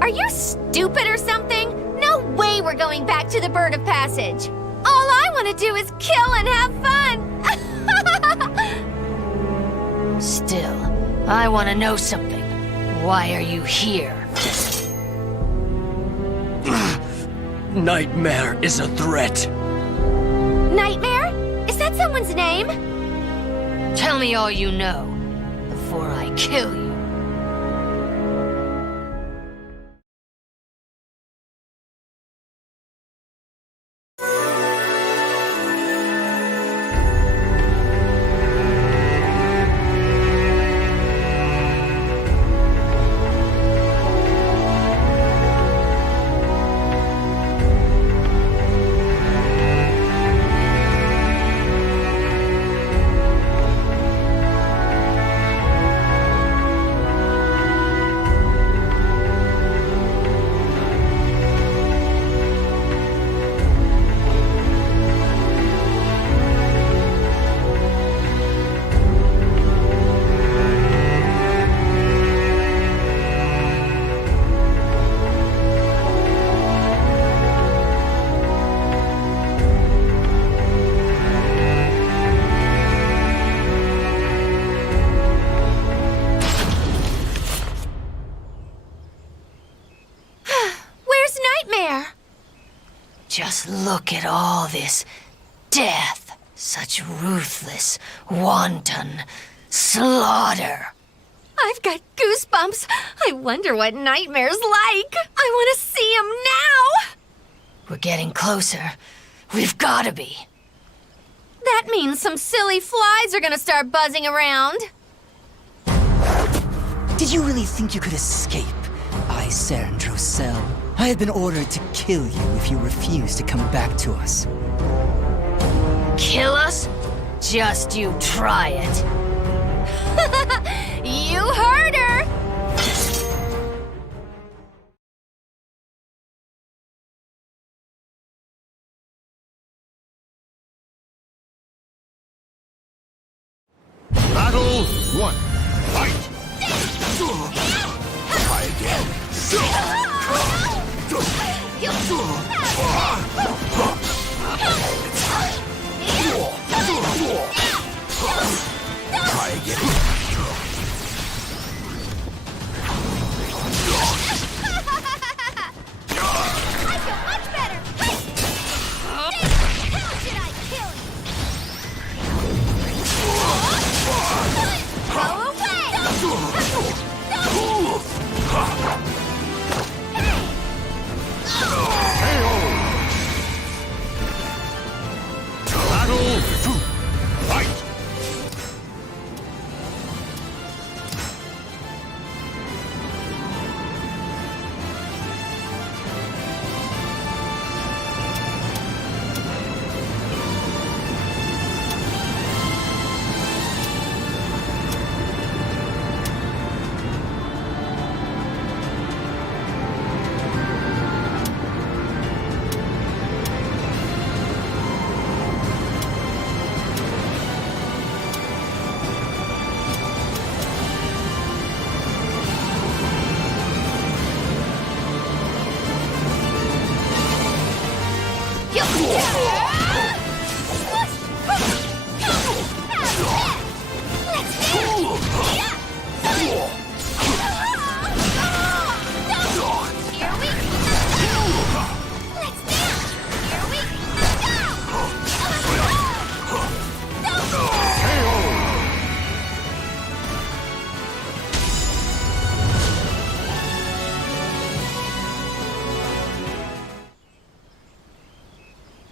Are you stupid or something? No way we're going back to the Bird of Passage. All I want to do is kill and have fun. Still, I want to know something. Why are you here? Nightmare is a threat. Nightmare? Is that someone's name? Tell me all you know before I kill you. Just look at all this death. Such ruthless, wanton slaughter. I've got goosebumps. I wonder what Nightmare's like. I want to see him now. We're getting closer. We've got to be. That means some silly flies are gonna start buzzing around. Did you really think you could escape? I, Serendrosel. I have been ordered to kill you if you refuse to come back to us. Kill us? Just you try it. You heard her! Battle 1. Fight! Try again. Try again. I feel much better! How should I kill you? Go away! Battle 2. Fight!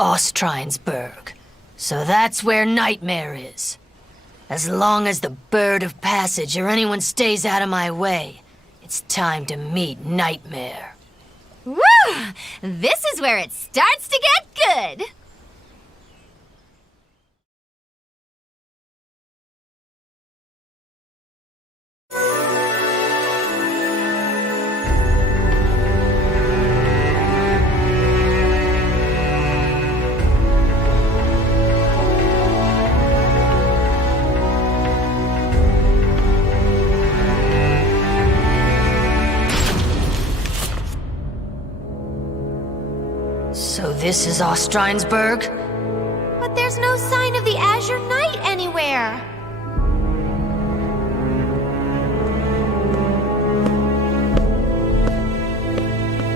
Ostrinesburg. So that's where Nightmare is. As long as the Bird of Passage or anyone stays out of my way, it's time to meet Nightmare. Woo! This is where it starts to get good! So this is Ostrinesburg? But there's no sign of the Azure Knight anywhere.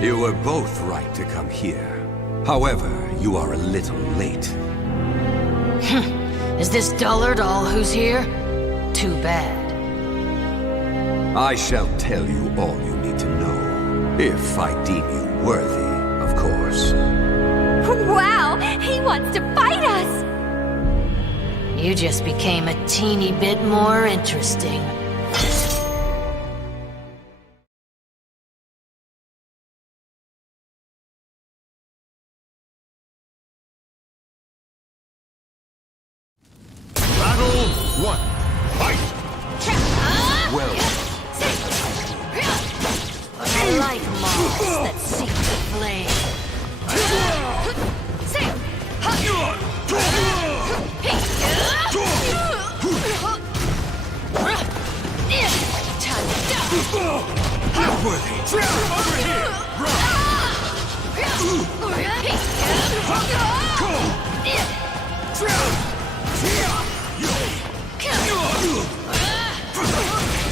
You were both right to come here. However, you are a little late. Is this dullard all who's here? Too bad. I shall tell you all you need to know. If I deem you worthy, of course. Wow! He wants to fight us! You just became a teeny bit more interesting. Battle 1. Fight! Well, I like moths that seek the flame. Worthy! Over here!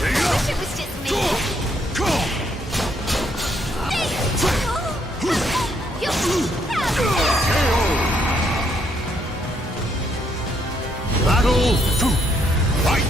I wish it was just me. Battle 2. Fight!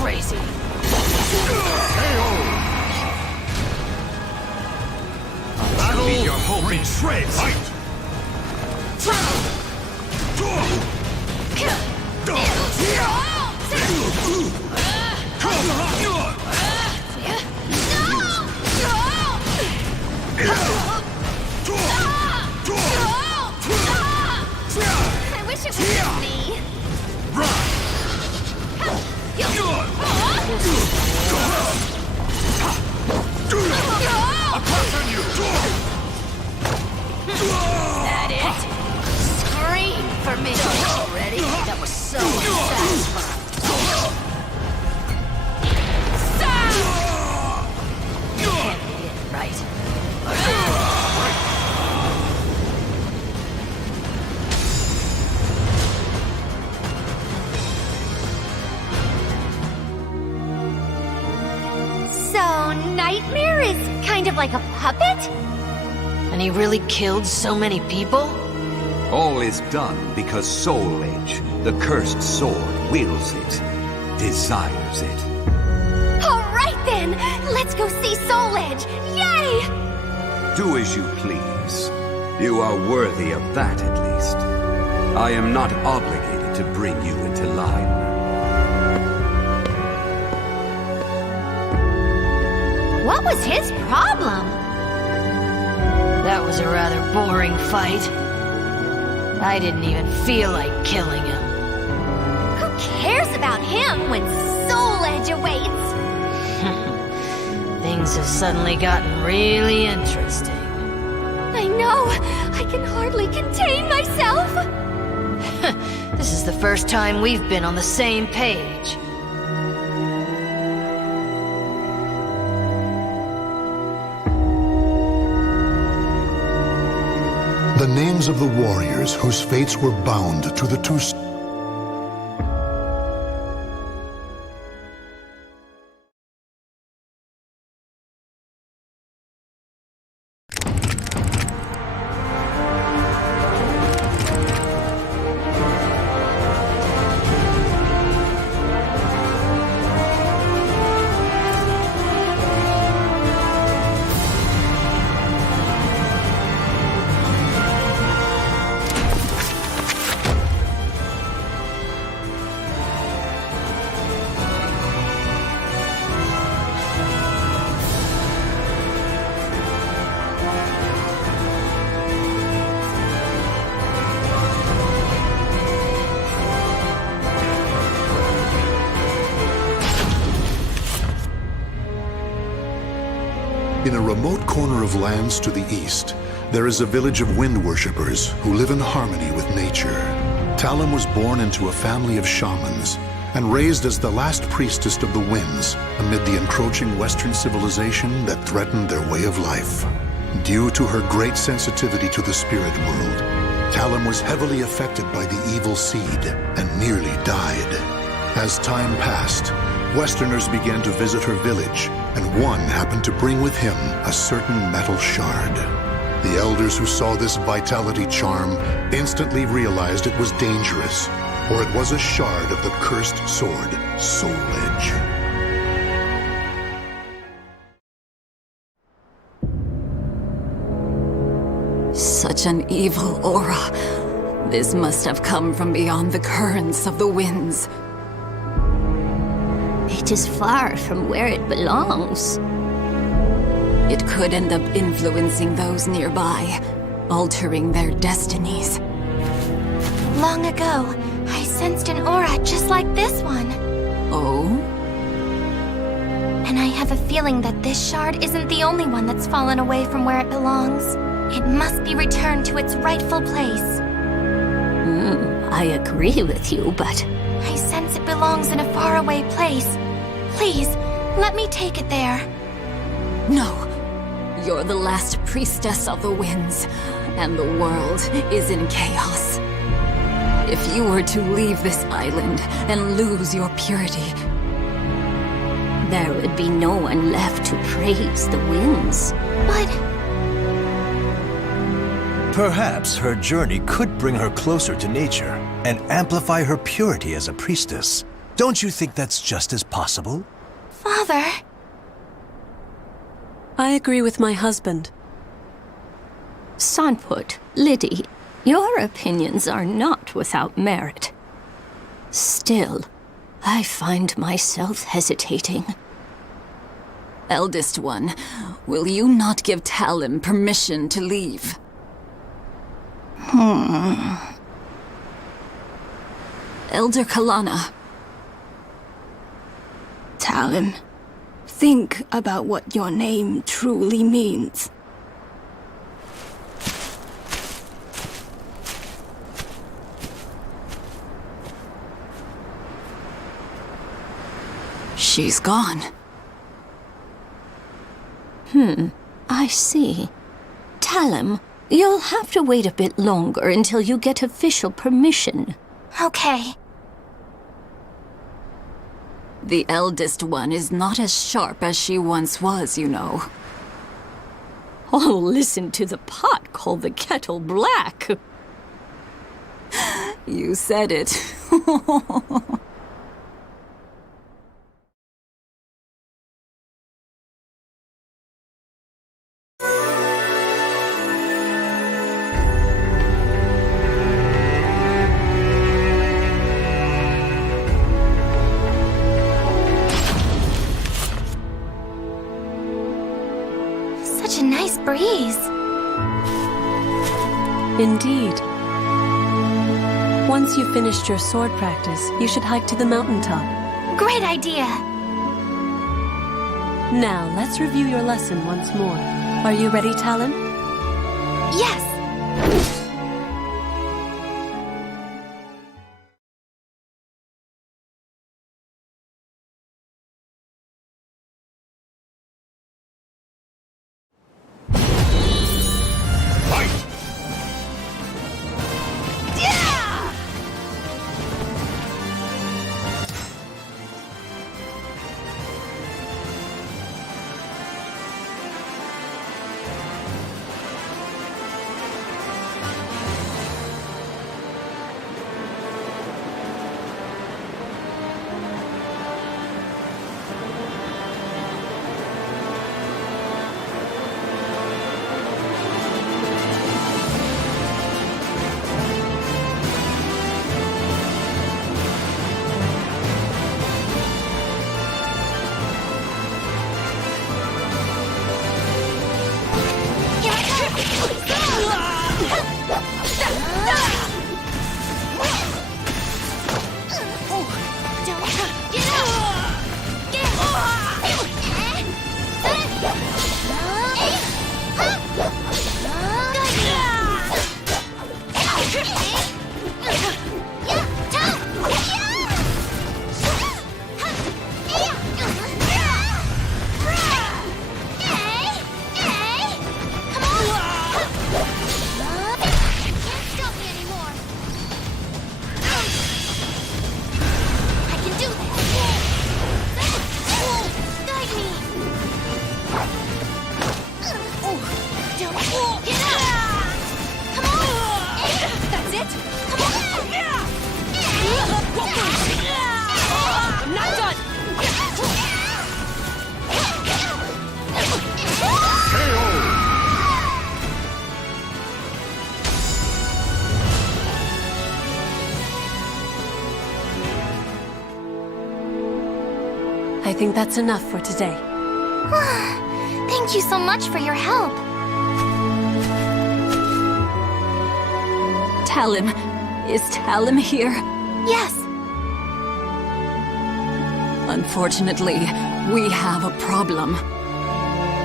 Crazy. Battle leave your hope in shreds. Fight! I wish it was just me. That it? Scream for me already? That was so unsatisfying. You can't be it, right? So, Nightmare is kind of like a puppet? And he really killed so many people? all is done because Soul Edge, the cursed sword, wills it, desires it. All right then! Let's go see Soul Edge! Yay! Do as you please. You are worthy of that, at least. I am not obligated to bring you into line. What was his problem? That was a rather boring fight. I didn't even feel like killing him. Who cares about him when Soul Edge awaits? Things have suddenly gotten really interesting. I know! I can hardly contain myself! This is the first time we've been on the same page. names of the warriors whose fates were bound to the two... In a remote corner of lands to the east, there is a village of wind worshippers who live in harmony with nature. Talum was born into a family of shamans and raised as the last priestess of the winds amid the encroaching Western civilization that threatened their way of life. Due to her great sensitivity to the spirit world, Talum was heavily affected by the evil seed and nearly died. As time passed, Westerners began to visit her village, and one happened to bring with him a certain metal shard. The elders who saw this vitality charm instantly realized it was dangerous, for it was a shard of the cursed sword, Soul Edge. Such an evil aura. This must have come from beyond the currents of the winds. It is far from where it belongs. It could end up influencing those nearby, altering their destinies. Long ago, I sensed an aura just like this one. Oh? And I have a feeling that this shard isn't the only one that's fallen away from where it belongs. It must be returned to its rightful place. I agree with you, but... I sense it belongs in a faraway place. Please, let me take it there. No. You're the last priestess of the winds, and the world is in chaos. If you were to leave this island and lose your purity... there would be no one left to praise the winds. But... perhaps her journey could bring her closer to nature and amplify her purity as a priestess. Don't you think that's just as possible? Father... I agree with my husband. Sanput, Liddy, your opinions are not without merit. Still, I find myself hesitating. Eldest one, will you not give Talum permission to leave? Elder Kalana. Talum, think about what your name truly means. She's gone. I see. Talum, you'll have to wait a bit longer until you get official permission. Okay. The eldest one is not as sharp as she once was, you know. Oh, listen to the pot call the kettle black. You said it. Such a nice breeze. Indeed. Once you've finished your sword practice, you should hike to the mountaintop. Great idea. Now, let's review your lesson once more. Are you ready, Talon? Yes. I think that's enough for today. Thank you so much for your help. Talon. Is Talon here? Yes. Unfortunately, we have a problem.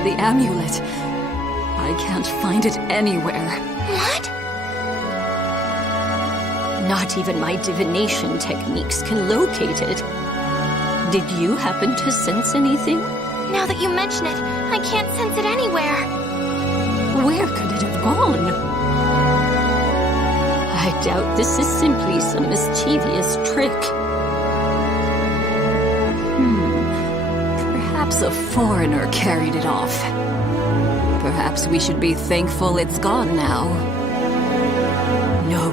The amulet. I can't find it anywhere. What? Not even my divination techniques can locate it. Did you happen to sense anything? Now that you mention it, I can't sense it anywhere. Where could it have gone? I doubt this is simply some mischievous trick. Perhaps a foreigner carried it off. Perhaps we should be thankful it's gone now. No,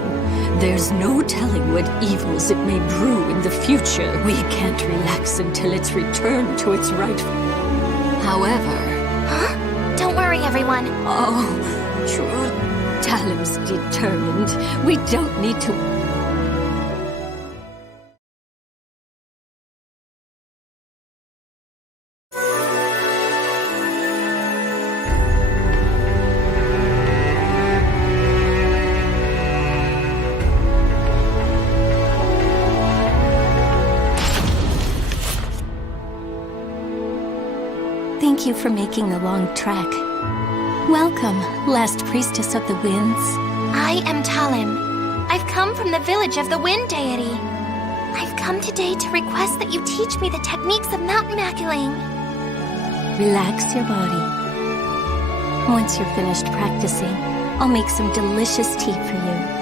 there's no telling what evils it may brew in the future. We can't relax until it's returned to its rightful. However... Huh? Don't worry, everyone. Oh, true. Talon's determined. We don't need to... Thank you for making the long trek. Welcome, last priestess of the winds. I am Talon. I've come from the village of the Wind Deity. I've come today to request that you teach me the techniques of mountain maculing. Relax your body. Once you're finished practicing, I'll make some delicious tea for you.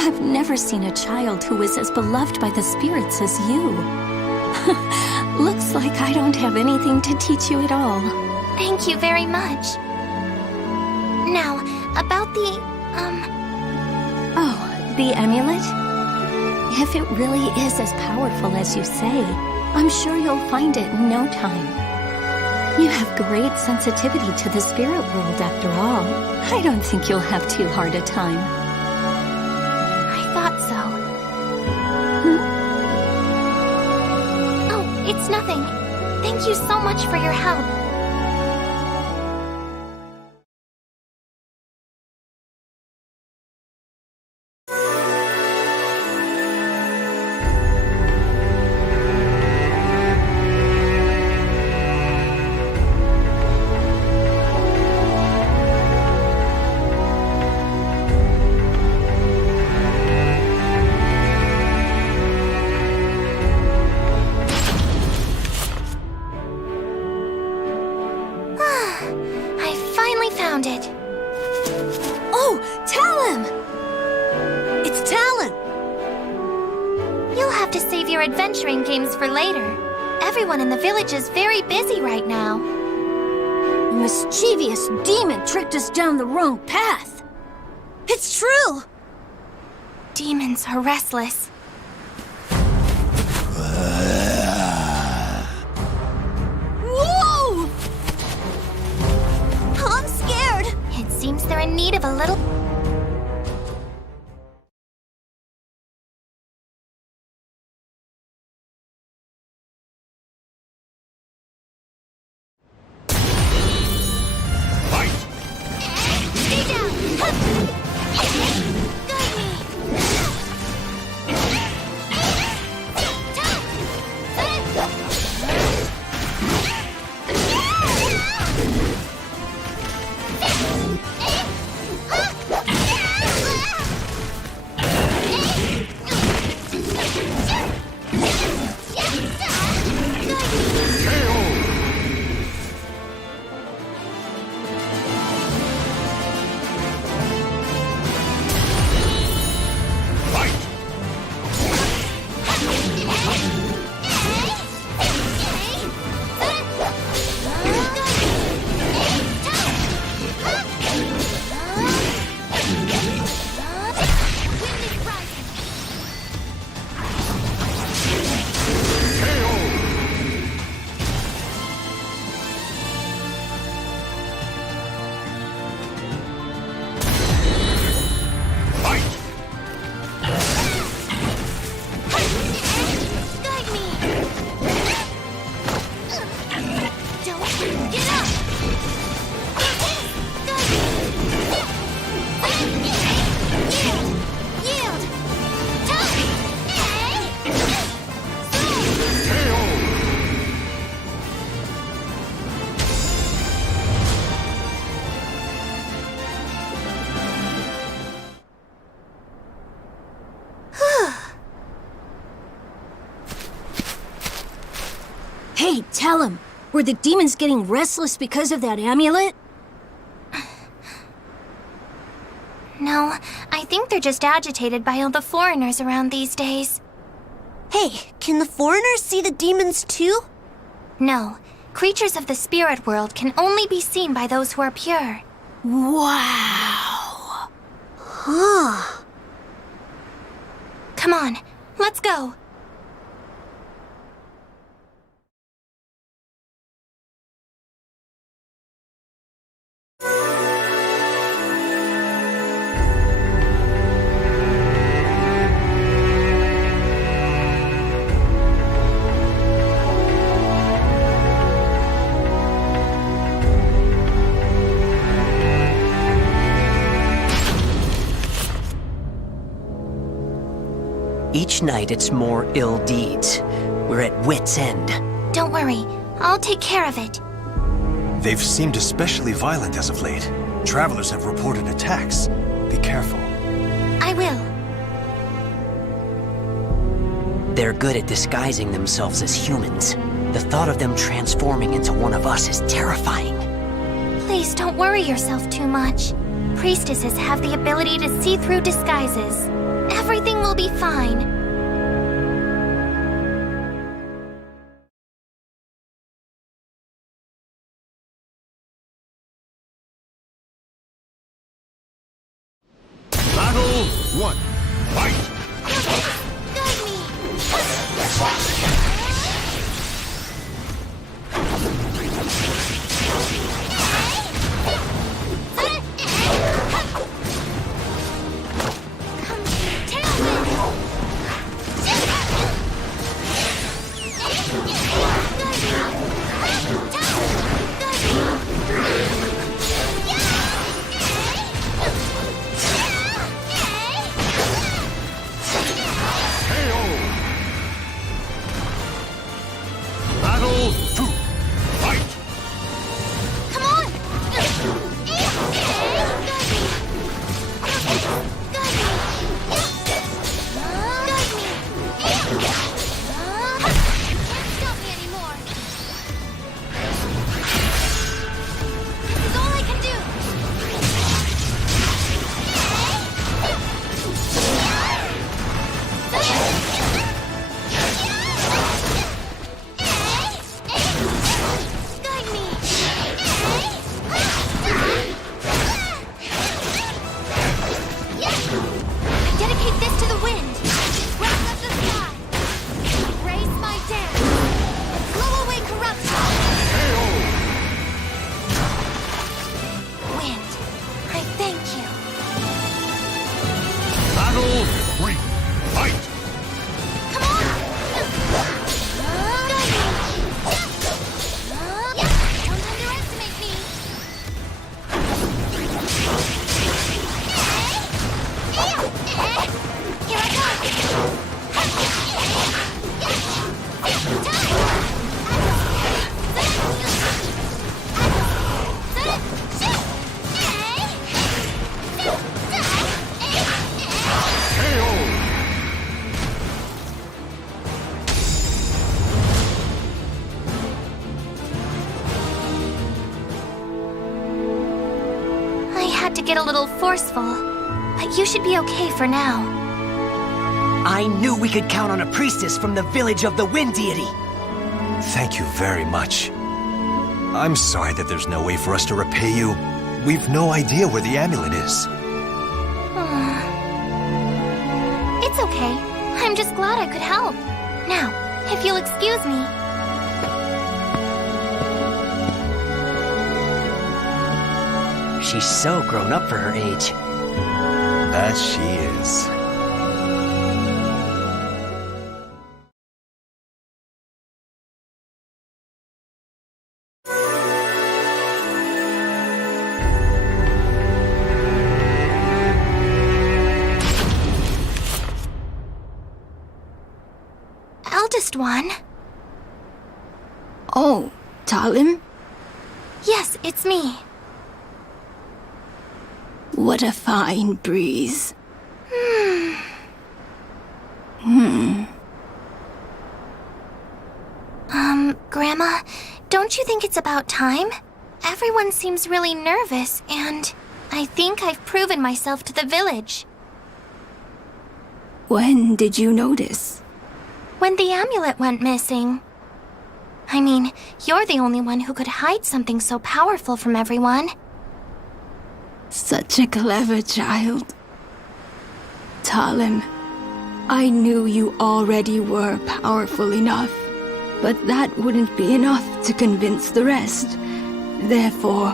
I've never seen a child who is as beloved by the spirits as you. Looks like I don't have anything to teach you at all. Thank you very much. Now, about the, Oh, the amulet? If it really is as powerful as you say, I'm sure you'll find it in no time. You have great sensitivity to the spirit world, after all. I don't think you'll have too hard a time. I thought so. Oh, it's nothing. Thank you so much for your help. Found it. Oh, Talon! It's Talon! You'll have to save your adventuring games for later. Everyone in the village is very busy right now. A mischievous demon tricked us down the wrong path. It's true! Demons are restless. Whoa! I'm scared. It seems they're in need of a little... Stay down! Guide me! Hey, tell him. Were the demons getting restless because of that amulet? No, I think they're just agitated by all the foreigners around these days. Hey, can the foreigners see the demons too? No, creatures of the spirit world can only be seen by those who are pure. Wow. Huh. Come on, let's go. Each night it's more ill deeds. We're at wit's end. Don't worry, I'll take care of it. They've seemed especially violent as of late. Travelers have reported attacks. Be careful. I will. They're good at disguising themselves as humans. The thought of them transforming into one of us is terrifying. Please don't worry yourself too much. Priestesses have the ability to see through disguises. Everything will be fine. Battle 1. Fight! Battle 2. Fight! Come on! Can't stop me anymore. This is all I can do. Dedicate this to the wind. Rock up the sky. Raise my dance. Blow away corruption. Wind, I thank you. Battle 3. Fight! Come on! Don't underestimate me. Here I I had to get a little forceful, but you should be okay for now. I knew we could count on a priestess from the village of the Wind Deity. Thank you very much. I'm sorry that there's no way for us to repay you. We've no idea where the amulet is. It's okay. I'm just glad I could help. Now, if you'll excuse me. She's so grown up for her age. That she is. Eldest one? Oh, Talim? Yes, it's me. What a fine breeze. Grandma? Grandma, don't you think it's about time? Everyone seems really nervous, and I think I've proven myself to the village. When did you notice? When the amulet went missing. I mean, you're the only one who could hide something so powerful from everyone. Such a clever child. Talim, I knew you already were powerful enough, but that wouldn't be enough to convince the rest. Therefore...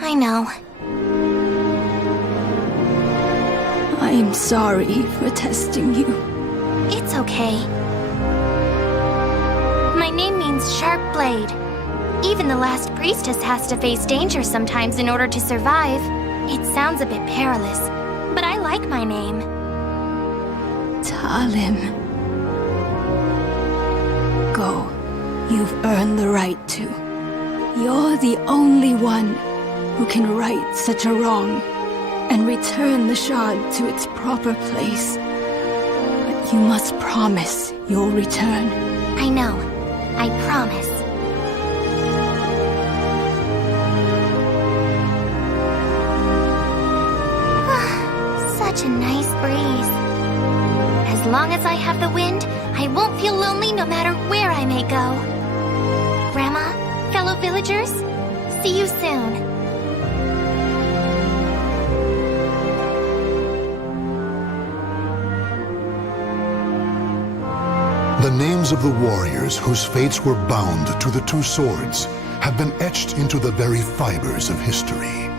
I know. I'm sorry for testing you. It's okay. My name means Sharp Blade. Even the last priestess has to face danger sometimes in order to survive. It sounds a bit perilous, but I like my name. Talim. Go. You've earned the right to. You're the only one who can right such a wrong and return the shard to its proper place. But you must promise you'll return. I know. I promise. Such a nice breeze. As long as I have the wind, I won't feel lonely no matter where I may go. Grandma, fellow villagers, see you soon. The names of the warriors whose fates were bound to the two swords have been etched into the very fibers of history.